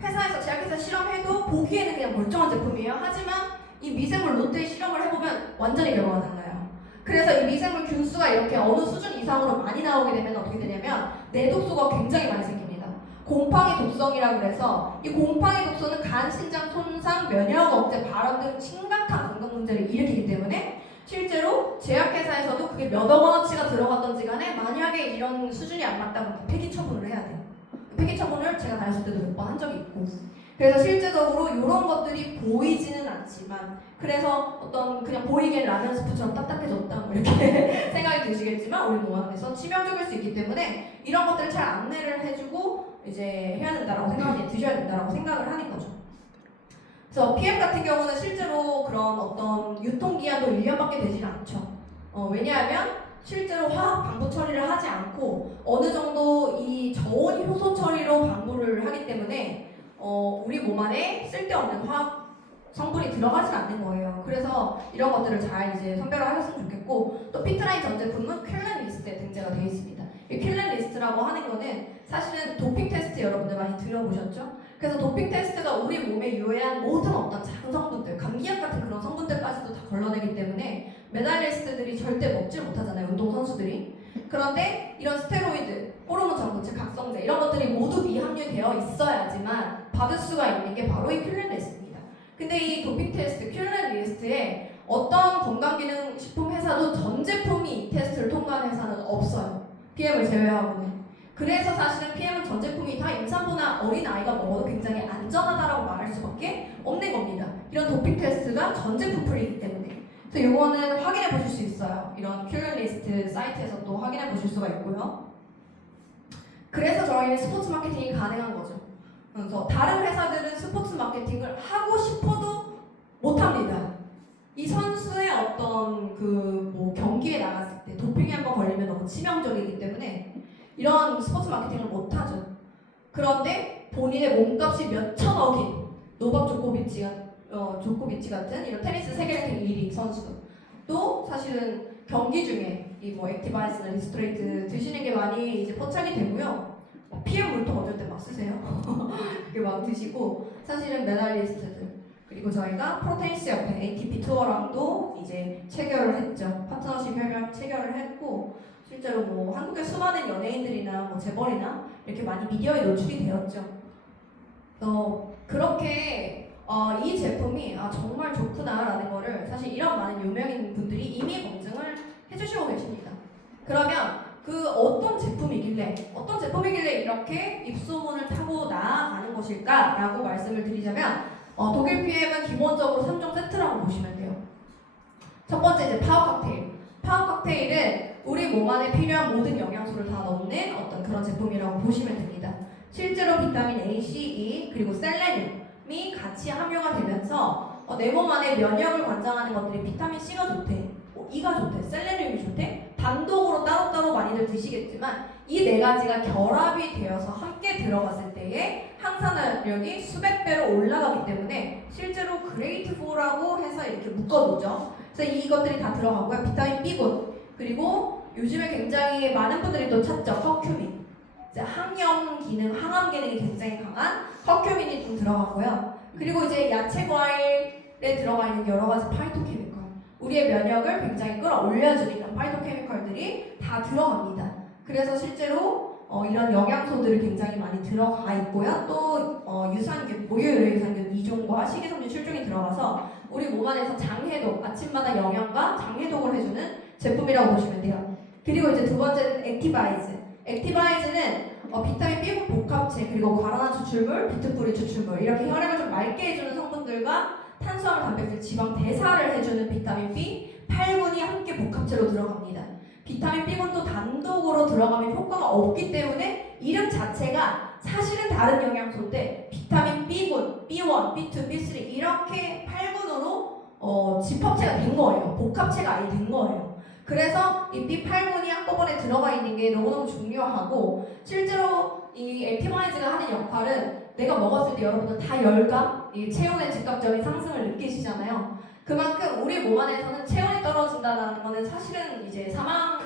회사에서 제약회사 실험해도 보기에는 그냥 멀쩡한 제품이에요. 하지만 이 미생물 로트의 실험을 해보면 완전히 결과가 달라요. 그래서 이 미생물 균수가 이렇게 어느 수준 이상으로 많이 나오게 되면 어떻게 되냐면 내독소가 굉장히 많이 생깁니다. 곰팡이 독성이라고 그래서 이 곰팡이 독소는 간, 신장 손상, 면역 억제, 발암 등 심각한 건강 문제를 일으키기 때문에 실제로 제약회사에서도 그게 몇억 원어치가 들어갔던지 간에 만약에 이런 수준이 안 맞다면 폐기 처분을 해야 돼요. 폐기 처분을 제가 다녔을 때도 몇 번 한 적이 있고, 그래서 실제적으로 이런 것들이 보이지는 않지만 그래서 어떤 그냥 보이기엔 라면 스프처럼 딱딱해졌다 뭐 이렇게 생각이 드시겠지만 우리 몸 안에서 치명적일 수 있기 때문에 이런 것들을 잘 안내를 해주고 이제 해야 된다라고 드셔야 된다라고 생각을 하는 거죠. 그래서 PM 같은 경우는 실제로 그런 어떤 유통기한도 1년밖에 되지 않죠. 왜냐하면 실제로 화학 방부 처리를 하지 않고 어느 정도 이 저온 효소 처리로 방부를 하기 때문에 우리 몸 안에 쓸데없는 화학 성분이 들어가지 않는 거예요. 그래서 이런 것들을 잘 이제 선별하셨으면 좋겠고, 또 피트라인 전 제품은 퀼렌 리스트에 등재가 되어 있습니다. 이 퀼렌 리스트라고 하는 거는 사실은 도핑 테스트 여러분들 많이 들어보셨죠? 그래서 도핑 테스트가 우리 몸에 유해한 모든 어떤 작은 성분들, 감기약 같은 그런 성분들까지도 다 걸러내기 때문에 메달리스트들이 절대 먹지 못하잖아요, 운동선수들이. 그런데 이런 스테로이드, 호르몬 전분, 즉 각성제 이런 것들이 모두 미함유되어 있어야지만 받을 수가 있는 게 바로 이 큐렌 리스트입니다. 근데 이 도핑 테스트, 큐렌 리스트에 어떤 건강기능식품 회사도 전 제품이 이 테스트를 통과한 회사는 없어요. PM을 제외하고는. 그래서 사실은 PM은 전 제품이 다 임산부나 어린 아이가 먹어도 굉장히 안전하다라고 말할 수밖에 없는 겁니다. 이런 도핑 테스트가 전 제품 프리이기 때문에. 그래서 이거는 확인해 보실 수 있어요. 이런 큐렌 리스트 사이트에서 또 확인해 보실 수가 있고요. 그래서 저희는 스포츠 마케팅이 가능한 거죠. 그래서 다른 회사들은 스포츠 마케팅을 하고 싶어도 못합니다. 이 선수의 어떤 뭐 경기에 나갔을 때 도핑에 한번 걸리면 너무 치명적이기 때문에 이런 스포츠 마케팅을 못하죠. 그런데 본인의 몸값이 몇 천억인 노박 조코비치 같은 이런 테니스 세계 랭킹 1위 선수도 사실은 경기 중에 이 뭐 액티바이스나 리스트레이트 드시는 게 많이 이제 포착이 되고요. PM 물통 어쩔 때 막 쓰세요. 그게 막 드시고 사실은 메달리스트들 그리고 저희가 프로테니스 협회 ATP 투어랑도 이제 체결을 했죠. 파트너십 협약 체결을 했고 실제로 뭐 한국의 수많은 연예인들이나 뭐 재벌이나 이렇게 많이 미디어에 노출이 되었죠. 그렇게 이 제품이 정말 좋구나라는 거를 사실 이런 많은 유명인 분들이 이미 검증을 해주시고 계십니다. 그러면 그 어떤 제품이길래 이렇게 입소문을 타고 나아가는 것일까라고 말씀을 드리자면 독일 PM은 기본적으로 3종 세트라고 보시면 돼요. 첫 번째 이제 파워 칵테일. 파워 칵테일은 우리 몸 안에 필요한 모든 영양소를 다 넣는 어떤 그런 제품이라고 보시면 됩니다. 실제로 비타민 A, C, E 그리고 셀레늄이 같이 함유가 되면서 내 몸 안에 면역을 관장하는 것들이 비타민 C가 좋대, E가 좋대, 셀레늄이 좋대. 단독으로 따로따로 많이들 드시겠지만 이 네 가지가 결합이 되어서 함께 들어갔을 때에 항산화력이 수백 배로 올라가기 때문에 실제로 그레이트 4라고 해서 이렇게 묶어놓죠. 그래서 이것들이 다 들어가고요. 비타민 B군 그리고 요즘에 굉장히 많은 분들이 또 찾죠. 커큐민. 이제 항염 기능, 항암 기능이 굉장히 강한 커큐민이 좀 들어가고요. 그리고 이제 야채 과일에 들어가 있는 여러 가지 파이토케미컬, 우리의 면역을 굉장히 끌어올려주는 이런 파이토케미컬들이 다 들어갑니다. 그래서 실제로 이런 영양소들이 굉장히 많이 들어가 있고요. 또 유산균, 모유유래 유산균 2종과 식이섬유 7종이 들어가서 우리 몸 안에서 장해독, 아침마다 영양과 장해독을 해주는 제품이라고 보시면 돼요. 그리고 이제 두 번째는 액티바이즈. 액티바이즈는 비타민 B군 복합체 그리고 과란화 추출물, 비트뿌리 추출물 이렇게 혈액을 좀 맑게 해주는 성분들과 탄수화물, 단백질, 지방 대사를 해주는 비타민 B, 8군이 함께 복합체로 들어갑니다. 비타민 B군도 단독으로 들어가면 효과가 없기 때문에 이름 자체가 사실은 다른 영양소인데 비타민 B군, B1, B2, B3 이렇게 8군으로 집합체가 된 거예요. 복합체가 아예 된 거예요. 그래서 이 B8군이 한꺼번에 들어가 있는 게 너무너무 중요하고 실제로 이 액티바이즈가 하는 역할은 내가 먹었을 때 여러분들 다 열감, 이 체온의 즉각적인 상승을 느끼시잖아요. 그만큼 우리 몸 안에서는 체온이 떨어진다는 거는 사실은 이제 사망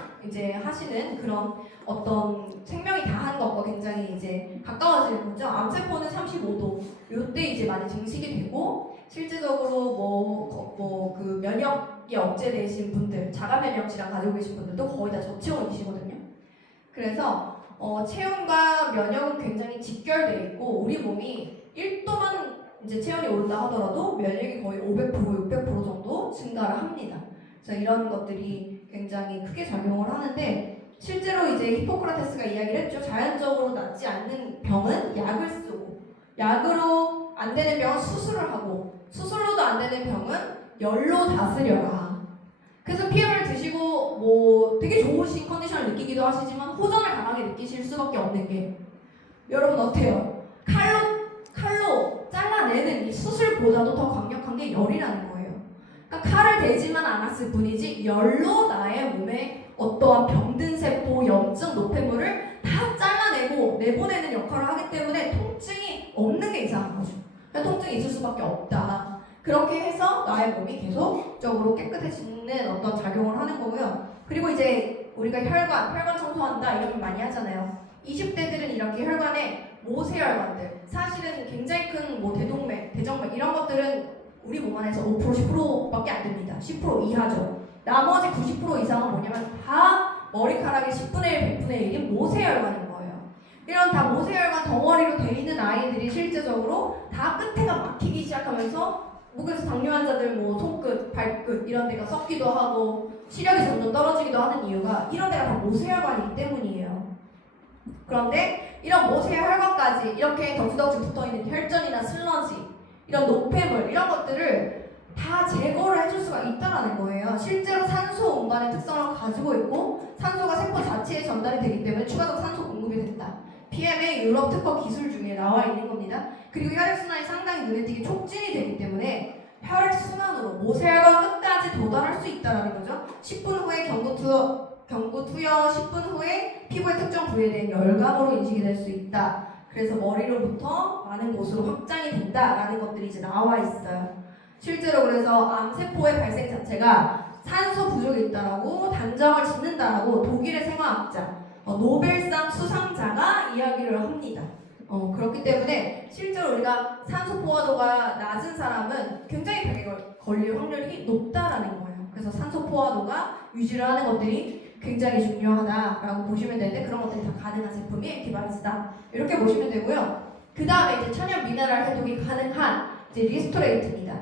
하시는 그런 어떤 생명이 다한 것과 굉장히 이제 가까워지는 거죠. 암세포는 35도 요때 이제 많이 증식이 되고 실제적으로 그 면역이 억제되신 분들, 자가 면역 질환 가지고 계신 분들도 거의 다 저체온이시거든요. 그래서 체온과 면역은 굉장히 직결되어 있고 우리 몸이 1도만 이제 체온이 오른다 하더라도 면역이 거의 500%, 600% 정도 증가를 합니다. 그래서 이런 것들이 굉장히 크게 작용을 하는데 실제로 이제 히포크라테스가 이야기를 했죠. 자연적으로 낫지 않는 병은 약을 쓰고 약으로 안 되는 병은 수술을 하고 수술로도 안 되는 병은 열로 다스려라. 그래서 PM을 드시고 뭐 되게 좋으신 컨디션을 느끼기도 하시지만 호전을 강하게 느끼실 수밖에 없는 게 여러분 어때요? 칼로 잘라내는 이 수술보다도 더 강력한 게 열이라는 거예요. 그러니까 칼을 대지만 않았을 뿐이지 열로 나의 몸에 어떠한 병든 세포, 염증, 노폐물을 다 잘라내고 내보내는 역할을 하기 때문에 통증이 없는 게 이상한 거죠. 그러니까 통증이 있을 수밖에 없다. 그렇게 해서 나의 몸이 계속적으로 깨끗해지는 어떤 작용을 하는 거고요. 그리고 이제 우리가 혈관 청소한다 이런 말 많이 하잖아요. 20대들은 이렇게 혈관에 모세혈관들, 사실은 굉장히 큰 뭐 대동맥, 대정맥 이런 것들은 우리 몸 안에서 5% 10%밖에 안 됩니다. 10% 이하죠. 나머지 90% 이상은 뭐냐면 다 머리카락의 10분의 1, 100분의 1이 모세혈관인 거예요. 이런 다 모세혈관 덩어리로 돼 있는 아이들이 실제적으로 다 끝에가 막히기 시작하면서 그래서 당뇨 환자들 뭐 손끝, 발끝 이런 데가 썩기도 하고 시력이 점점 떨어지기도 하는 이유가 이런 데가 다 모세혈관이기 때문이에요. 그런데 이런 모세혈관까지 이렇게 덕지덕지 붙어있는 혈전이나 슬러지, 이런 노폐물 이런 것들을 다 제거를 해줄 수가 있다는 거예요. 실제로 산소 운반의 특성을 가지고 있고 산소가 세포 자체에 전달이 되기 때문에 추가적 산소 공급이 된다. PM의 유럽 특허 기술 중에 나와 있는 겁니다. 그리고 혈액순환이 상당히 눈에 띄게 촉진이 되기 때문에 혈액순환으로 모세혈관 끝까지 도달할 수 있다는 거죠. 10분 후에 경구 투여 10분 후에 피부의 특정 부위에 대한 열감으로 인식이 될 수 있다. 그래서 머리로부터 많은 곳으로 확장이 된다라는 것들이 이제 나와 있어요. 실제로 그래서 암세포의 발생 자체가 산소 부족이 있다라고 단정을 짓는다라고 독일의 생화학자 노벨상 수상자가 이야기를 합니다. 그렇기 때문에 실제로 우리가 산소 포화도가 낮은 사람은 굉장히 병에 걸릴 확률이 높다라는 거예요. 그래서 산소 포화도가 유지를 하는 것들이 굉장히 중요하다라고 보시면 되는데 그런 것들이 다 가능한 제품이 액티바이스다. 이렇게 보시면 되고요. 그 다음에 이제 천연 미네랄 해독이 가능한 이제 리스토레이트입니다.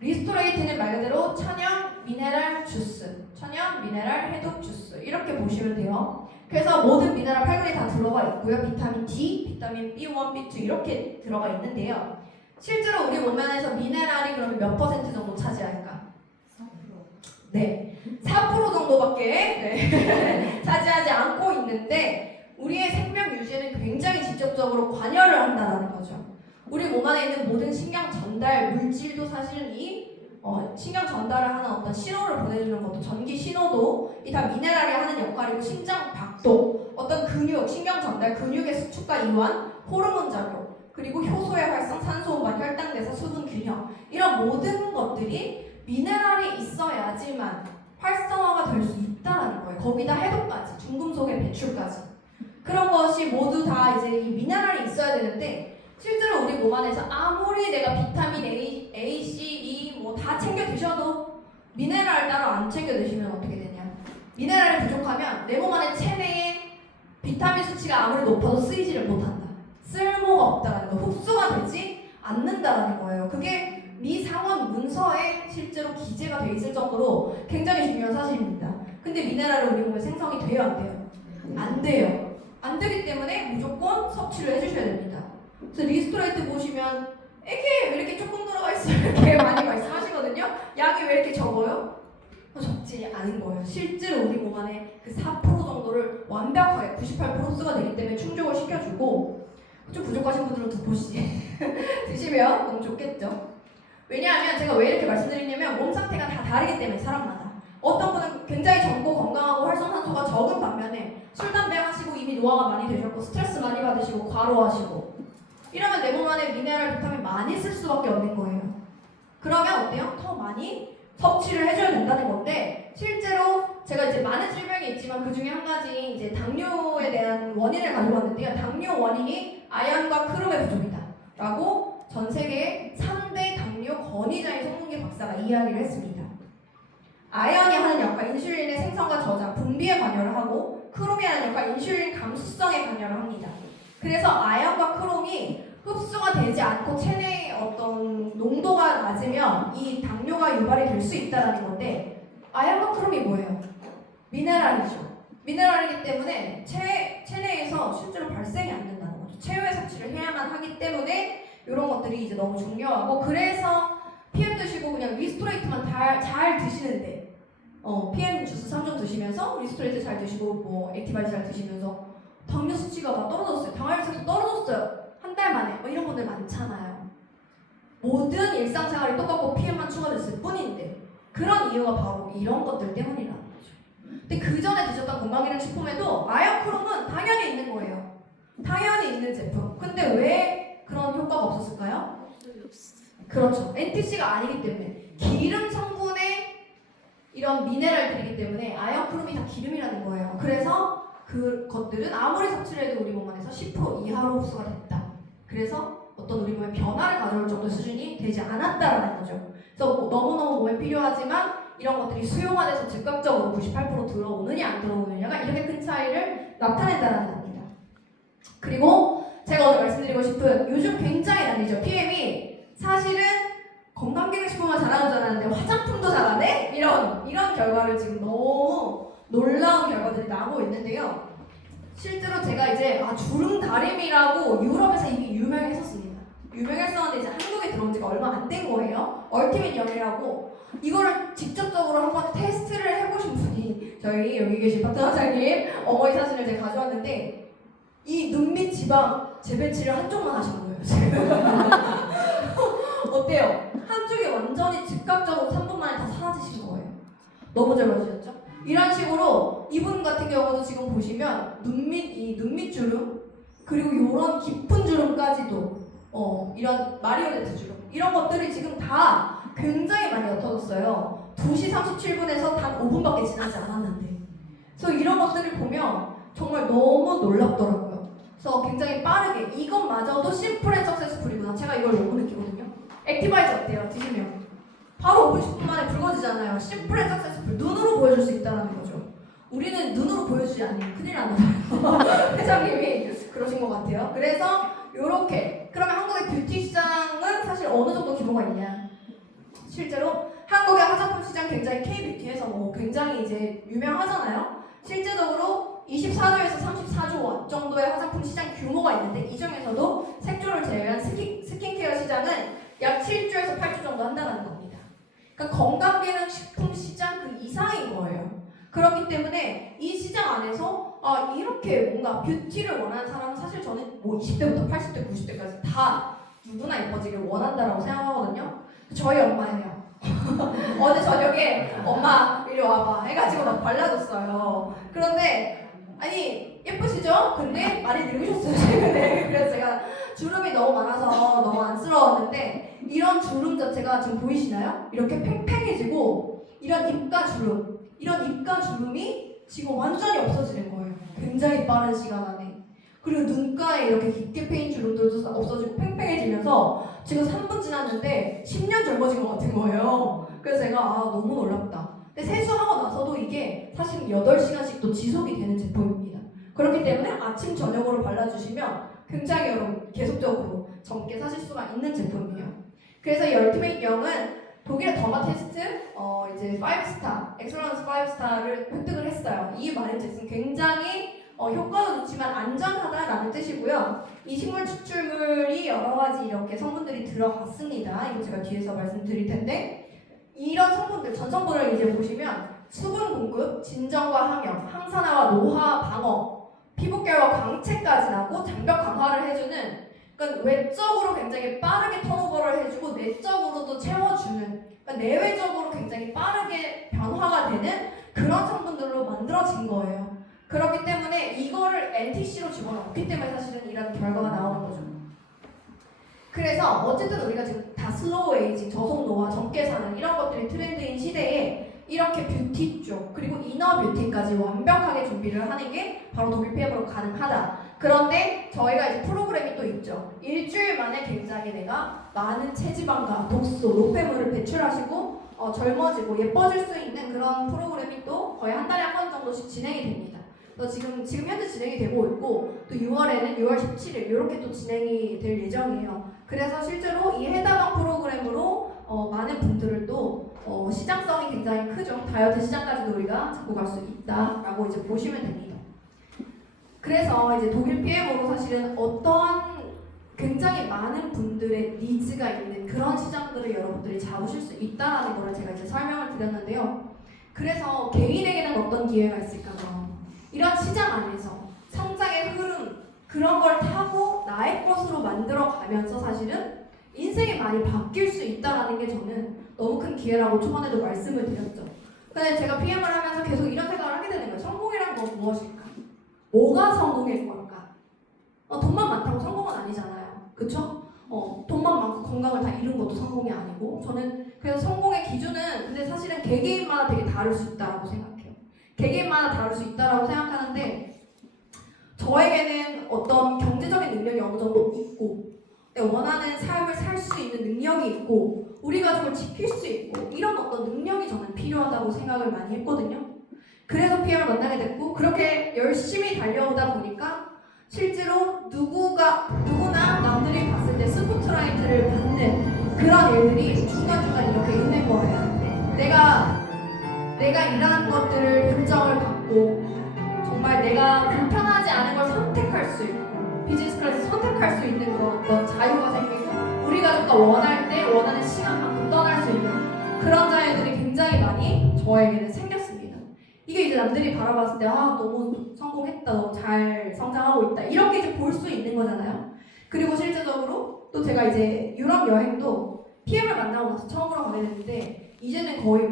리스토레이트는 말 그대로 천연 미네랄 주스, 천연 미네랄 해독 주스 이렇게 보시면 돼요. 그래서 모든 미네랄 8근이 다 들어가 있고요. 비타민 D, 비타민 B1, B2 이렇게 들어가 있는데요. 실제로 우리 몸 안에서 미네랄이 그러면 몇 퍼센트 정도 차지할까? 4%. 네, 4% 정도밖에 차지하지 않고 있는데 우리의 생명 유지에는 굉장히 직접적으로 관여를 한다는 거죠. 우리 몸 안에 있는 모든 신경 전달 물질도 사실은 이 신경 전달을 하는 어떤 신호를 보내주는 것도 전기 신호도 이 다 미네랄이 하는 역할이고 심장 박동, 어떤 근육, 신경 전달, 근육의 수축과 이완, 호르몬 작용, 그리고 효소의 활성, 산소 운반, 혈당대사, 수분 균형 이런 모든 것들이 미네랄이 있어야지만 활성화가 될 수 있다는 거예요. 거기다 해독까지, 중금속의 배출까지 그런 것이 모두 다 이제 이 미네랄이 있어야 되는데 실제로 우리 몸 안에서 아무리 내가 비타민 A, C, E 뭐 다 챙겨 드셔도 미네랄 따로 안 챙겨 드시면 어떻게 되냐? 미네랄이 부족하면 내 몸 안에 체내에 비타민 수치가 아무리 높아도 쓰이지를 못한다. 쓸모가 없다라는 거, 흡수가 되지 않는다라는 거예요. 그게 미상원 문서에 실제로 기재가 돼 있을 정도로 굉장히 중요한 사실입니다. 근데 미네랄은 우리 몸에 생성이 돼요, 안 돼요? 안 돼요. 안 되기 때문에 무조건 섭취를 해주셔야 됩니다. 그래서 리스토레이트 보시면 이게 왜 이렇게 조금 들어가 있어요? 이렇게 많이 말씀하시거든요. 약이 왜 이렇게 적어요? 적지 않은 거예요. 실제로 우리 몸 안에 그 4% 정도를 완벽하게 98% 흡수가 되기 때문에 충족을 시켜주고 좀 부족하신 분들은 두 포씩 드시면 너무 좋겠죠. 왜냐하면 제가 왜 이렇게 말씀드리냐면 몸 상태가 다 다르기 때문에 사람마다 어떤 분은 굉장히 젊고 건강하고 활성산소가 적은 반면에 술, 담배 하시고 이미 노화가 많이 되셨고 스트레스 많이 받으시고 과로하시고 이러면 내 몸 안에 미네랄, 비타민 많이 쓸 수밖에 없는 거예요. 그러면 어때요? 더 많이 섭취를 해줘야 된다는 건데 실제로 제가 이제 많은 질병이 있지만 그 중에 한 가지 이제 당뇨에 대한 원인을 가지고 왔는데요. 당뇨 원인이 아연과 크롬의 부족이다 라고 전 세계 3대 당뇨 권위자인 송문기 박사가 이야기를 했습니다. 아연이 하는 역할, 인슐린의 생성과 저장, 분비에 관여를 하고 크롬이 하는 역할, 인슐린 감수성에 관여를 합니다. 그래서 아연과 크롬이 흡수가 되지 않고 체내의 어떤 농도가 낮으면 이 당뇨가 유발이 될 수 있다는 건데 아연과 크롬이 뭐예요? 미네랄이죠. 미네랄이기 때문에 체내에서 실제로 발생이 안 된다는 거죠. 체외 섭취를 해야만 하기 때문에 이런 것들이 이제 너무 중요하고 그래서 PM 드시고 그냥 리스토레이트만 잘 드시는데 PM 주스 3종 드시면서 리스토레이트 잘 드시고 뭐 액티바이트 잘 드시면서 당뇨 수치가 막 떨어졌어요. 당뇨수치가 떨어졌어요. 한 달 만에 이런 분들 많잖아요. 모든 일상생활이 똑같고 PM만 추가됐을 뿐인데 그런 이유가 바로 이런 것들 때문이라는 거죠. 근데 그 전에 드셨던 건강기능식품에도 아연크롬은 당연히 있는 거예요. 당연히 있는 제품. 근데 왜 그런 효과가 없었을까요? 그렇죠. NTC가 아니기 때문에 기름 성분의 이런 미네랄들이기 때문에 아연크롬이 다 기름이라는 거예요. 그래서 그것들은 아무리 섭취를 해도 우리 몸 안에서 10% 이하로 흡수가 됐다. 그래서 어떤 우리 몸에 변화를 가져올 정도의 수준이 되지 않았다라는 거죠. 그래서 너무너무 몸에 필요하지만 이런 것들이 수용화돼서 즉각적으로 98% 들어오느냐 안 들어오느냐가 이렇게 큰 차이를 나타낸다는 겁니다. 그리고 제가 오늘 말씀드리고 싶은 요즘 굉장히 난리죠. PM이 사실은 건강기능식품만 잘하는 줄 알았는데 화장품도 잘하네? 이런 결과를 지금 너무 놀라운 결과들이 나오고 있는데요. 실제로 제가 이제 주름다림이라고 유럽에서 이미 유명했었습니다. 유명했었는데 이제 한국에 들어온 지가 얼마 안 된 거예요. 얼티밋 영이라고 이거를 직접적으로 한번 테스트를 해보신 분이 저희 여기 계신 파트너장님 어머니 사진을 제가 가져왔는데 이 눈 밑 지방 재배치를 한쪽만 하신 거예요. 지금. 어때요? 한쪽이 완전히 즉각적으로 3분 만에 다 사라지신 거예요. 너무 잘 보여주셨죠? 이런 식으로 이분 같은 경우도 지금 보시면 눈밑 주름 그리고 이런 깊은 주름까지도 이런 마리오네트 주름 이런 것들이 지금 다 굉장히 많이 옅어졌어요. 2시 37분에서 단 5분밖에 지나지 않았는데 그래서 이런 것들을 보면 정말 너무 놀랍더라고요. 그래서 굉장히 빠르게 이것마저도 심플 앤 석세스풀이구나. 제가 이걸 너무 느끼거든요. 액티바이저 어때요? 드시면 바로 5분 10분 만에 붉어지잖아요. 심플 앤 석세스풀 눈으로 보여줄 수 있다는 거죠. 우리는 눈으로 보여주지 않으면 큰일 난다. 회장님이 그러신 것 같아요. 그래서 요렇게 그러면 한국의 뷰티 시장은 사실 어느 정도 규모가 있냐? 실제로 한국의 화장품 시장 굉장히 K뷰티에서 굉장히 이제 유명하잖아요. 실제적으로 24조에서 34조 원 정도의 화장품 시장 규모가 있는데 이 중에서도 색조를 제외한 스킨케어 시장은 약 7조에서 8조 정도 한다는 겁니다. 그러니까 건강기능식품 시장 그 이상인 거예요. 그렇기 때문에 이 시장 안에서 이렇게 뭔가 뷰티를 원하는 사람은 사실 저는 20대부터 80대, 90대까지 다 누구나 예뻐지길 원한다라고 생각하거든요. 저희 엄마예요. 어제 저녁에 엄마 이리 와봐 해가지고 막 발라줬어요. 그런데 아니 예쁘시죠? 근데 많이 늙으셨어요 최근에. 그래서 제가 주름이 너무 많아서 너무 안쓰러웠는데 이런 주름 자체가 지금 보이시나요? 이렇게 팽팽해지고 이런 입가 주름이 지금 완전히 없어지는 거예요. 굉장히 빠른 시간 안에. 그리고 눈가에 이렇게 깊게 패인 주름들도 없어지고 팽팽해지면서 지금 3분 지났는데 10년 젊어진 것 같은 거예요. 그래서 제가 너무 놀랍다. 근데 세수하고 나서도 이게 사실 8시간씩도 지속이 되는 제품입니다. 그렇기 때문에 아침 저녁으로 발라주시면 굉장히 여러분 계속적으로 젊게 사실 수가 있는 제품이에요. 그래서 이 얼티메이트 영은 독일의 더마 테스트 이제 5스타, 엑셀런스 5스타를 획득을 했어요. 이 마린제스는 굉장히 효과도 좋지만 안전하다라는 뜻이고요. 이 식물 추출물이 여러 가지 이렇게 성분들이 들어갔습니다. 이거 제가 뒤에서 말씀드릴 텐데 이런 성분들 전성분을 이제 보시면 수분 공급, 진정과 항염, 항산화와 노화 방어, 피부결과 광채까지 나고 장벽 강화를 해주는 그러니까 외적으로 굉장히 빠르게 턴오버를 해주고 내적으로도 채워주는 그러니까 내외적으로 굉장히 빠르게 변화가 되는 그런 성분들로 만들어진 거예요. 그렇기 때문에 이거를 NTC로 집어넣기 때문에 사실은 이런 결과가 나오는 거죠. 그래서 어쨌든 우리가 지금 다 슬로우 에이징, 저속 노화, 젊게 사는 이런 것들이 트렌드인 시대에 이렇게 뷰티 쪽 그리고 이너 뷰티까지 완벽하게 준비를 하는 게 바로 독일 PM으로 가능하다. 그런데 저희가 이제 프로그램이 또 있죠. 일주일 만에 굉장히 내가 많은 체지방과 독소, 노폐물을 배출하시고 젊어지고 예뻐질 수 있는 그런 프로그램이 또 거의 한 달에 한 번 정도씩 진행이 됩니다. 지금 현재 진행이 되고 있고 또 6월에는 6월 17일 이렇게 또 진행이 될 예정이에요. 그래서 실제로 이 해다방 프로그램으로 많은 분들을 또 시장성이 굉장히 크죠. 다이어트 시장까지도 우리가 잡고 갈 수 있다라고 이제 보시면 됩니다. 그래서 이제 독일 PM으로 사실은 어떠한 굉장히 많은 분들의 니즈가 있는 그런 시장들을 여러분들이 잡으실 수 있다라는 거를 제가 이제 설명을 드렸는데요. 그래서 개인에게는 어떤 기회가 있을까요? 이런 시장 안에서 성장의 흐름 그런 걸 타고 나의 것으로 만들어가면서 사실은 인생이 많이 바뀔 수 있다는 게 저는 너무 큰 기회라고 초반에도 말씀을 드렸죠. 근데 제가 PM을 하면서 계속 이런 생각을 하게 되는 거예요. 성공이란 건 무엇일까? 뭐가 성공일 걸까? 돈만 많다고 성공은 아니잖아요. 그쵸? 돈만 많고 건강을 다 잃은 것도 성공이 아니고 저는 그래서 성공의 기준은 근데 사실은 개개인마다 되게 다를 수 있다고 생각해요. 개개인마다 다를 수 있다고 생각하는데 저에게는 어떤 경제적인 능력이 어느 정도 있고 내가 원하는 삶을 살 수 있는 능력이 있고 우리 가족을 지킬 수 있고 이런 어떤 능력이 저는 필요하다고 생각을 많이 했거든요. 그래서 PM을 만나게 됐고 그렇게 열심히 달려오다 보니까 실제로 누구나 남들이 봤을 때 스포트라이트를 받는 그런 일들이 중간중간 이렇게 있는 거예요. 내가 일하는 것들을 인정을 받고 정말 내가 불편하지 않은 걸 선택할 수 있고 비즈니스 클래스 선택할 수 있는 그런 어떤 자유가 생기고 우리 가족과 원할 때 원하는 시간만큼 떠날 수 있는 그런 자유들이 굉장히 많이 저에게는 생겼습니다. 이게 이제 남들이 바라봤을 때 너무 성공했다, 너무 잘 성장하고 있다 이렇게 이제 볼 수 있는 거잖아요. 그리고 실제적으로 또 제가 이제 유럽 여행도 PM을 만나고 나서 처음으로 가게 됐는데 이제는 거의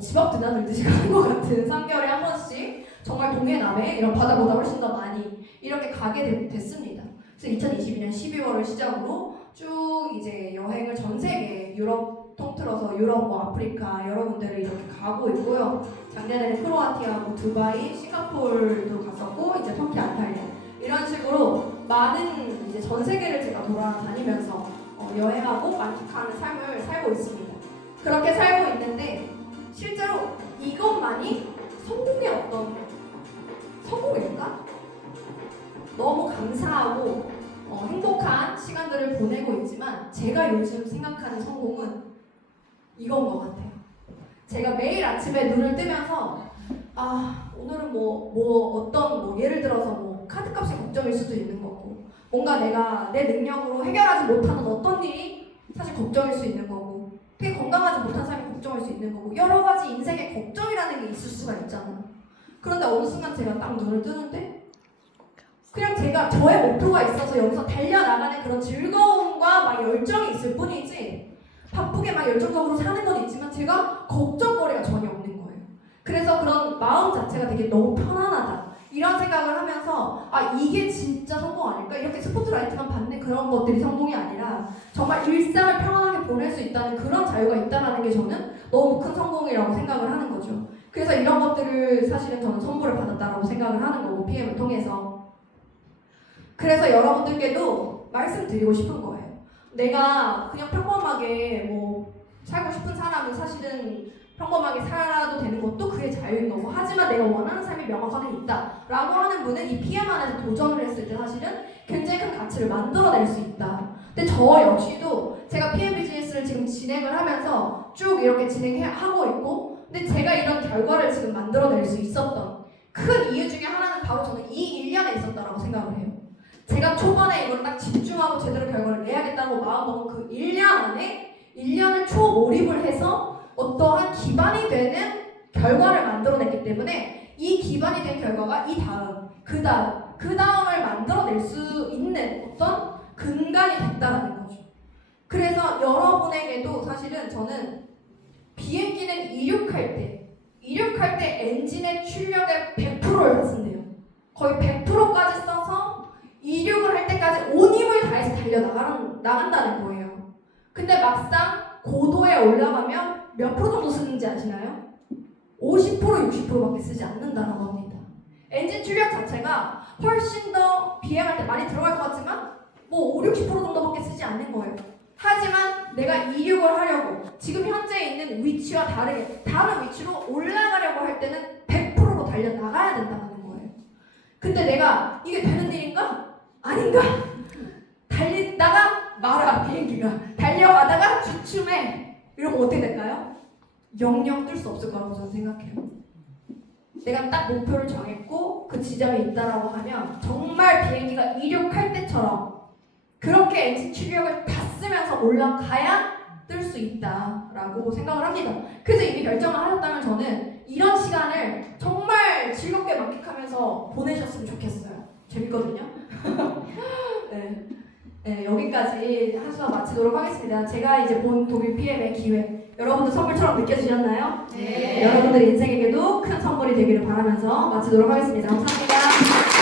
집 앞 드나들듯이 가는 것 같은 3개월에 한 번씩 정말 동해 남해 이런 바다보다 훨씬 더 많이 이렇게 가게 됐습니다. 그래서 2022년 12월을 시작으로 쭉 이제 여행을 전 세계 유럽 통틀어서 유럽, 아프리카 여러 군데를 이렇게 가고 있고요. 작년에는 크로아티아, 두바이, 싱가포르도 갔었고 이제 터키, 안탈리아 이런 식으로 많은 이제 전 세계를 제가 돌아다니면서 여행하고 만족하는 삶을 살고 있습니다. 그렇게 살고 있는데 실제로 이것만이 성공의 어떤 성공일까? 너무 감사하고 행복한 시간들을 보내고 있지만 제가 요즘 생각하는 성공은 이건 것 같아요. 제가 매일 아침에 눈을 뜨면서 오늘은 어떤 예를 들어서 카드값이 걱정일 수도 있는 거고 뭔가 내가 내 능력으로 해결하지 못하는 어떤 일이 사실 걱정일 수 있는 거고 되게 건강하지 못한 삶이 걱정일 수 있는 거고 여러 가지 인생의 걱정이라는 게 있을 수가 있잖아요. 그런데 어느 순간 제가 딱 눈을 뜨는데 그냥 제가 저의 목표가 있어서 여기서 달려나가는 그런 즐거움과 막 열정이 있을 뿐이지 바쁘게 막 열정적으로 사는 건 있지만 제가 걱정거리가 전혀 없는 거예요. 그래서 그런 마음 자체가 되게 너무 편안하다 이런 생각을 하면서 이게 진짜 성공 아닐까? 이렇게 스포트라이트만 받는 그런 것들이 성공이 아니라 정말 일상을 편안하게 보낼 수 있다는 그런 자유가 있다는 게 저는 너무 큰 성공이라고 생각을 하는 거죠. 그래서 이런 것들을 사실은 저는 선물을 받았다고 생각을 하는 거고 PM을 통해서 그래서 여러분들께도 말씀드리고 싶은 거예요. 내가 그냥 평범하게 살고 싶은 사람은 사실은 평범하게 살아도 되는 것도 그의 자유인 거고 하지만 내가 원하는 삶이 명확하게 있다라고 하는 분은 이 PM 안에서 도전을 했을 때 사실은 굉장히 큰 가치를 만들어낼 수 있다. 근데 저 역시도 제가 PM 비즈니스를 지금 진행을 하면서 쭉 이렇게 진행하고 있고 근데 제가 이런 결과를 지금 만들어낼 수 있었던 큰 이유 중에 하나는 바로 저는 이 1년에 있었다라고 생각을 해요. 제가 초반에 이걸 딱 집중하고 제대로 결과를 내야겠다고 마음먹은 그 1년 안에 1년을 초몰입을 해서 어떠한 기반이 되는 결과를 만들어냈기 때문에 이 기반이 된 결과가 그 다음을 만들어낼 수 있는 어떤 근간이 됐다라는 거죠. 그래서 여러분에게도 사실은 저는 비행기는 이륙할 때 엔진의 출력의 100%를 다 쓴대요. 거의 100%까지 써서 이륙을 할 때까지 온 힘을 다해서 나간다는 거예요. 근데 막상 고도에 올라가면 몇 프로 정도 쓰는지 아시나요? 50%, 60%밖에 쓰지 않는다라고 합니다. 엔진 출력 자체가 훨씬 더 비행할 때 많이 들어갈 것 같지만 5, 60% 정도밖에 쓰지 않는 거예요. 하지만 내가 이륙을 하려고 지금 현재 있는 위치와 다르게 다른 위치로 올라가려고 할 때는 100%로 달려나가야 된다는 거예요. 근데 내가 이게 되는 일인가? 아닌가? 달리다가 말아 비행기가 달려가다가 주춤해 이러면 어떻게 될까요? 영영 뜰 수 없을 거라고 저는 생각해요. 내가 딱 목표를 정했고 그 지점에 있다라고 하면 정말 비행기가 이륙할 때처럼 그렇게 엔진 출력을 다 쓰면서 올라가야 뜰 수 있다라고 생각을 합니다. 그래서 이미 결정을 하셨다면 저는 이런 시간을 정말 즐겁게 만끽하면서 보내셨으면 좋겠어요. 재밌거든요. 네, 여기까지 한 시간 마치도록 하겠습니다. 제가 이제 본 독일 PM의 기회 여러분들 선물처럼 느껴지셨나요? 네. 여러분들 인생에게도 큰 선물이 되기를 바라면서 마치도록 하겠습니다. 감사합니다.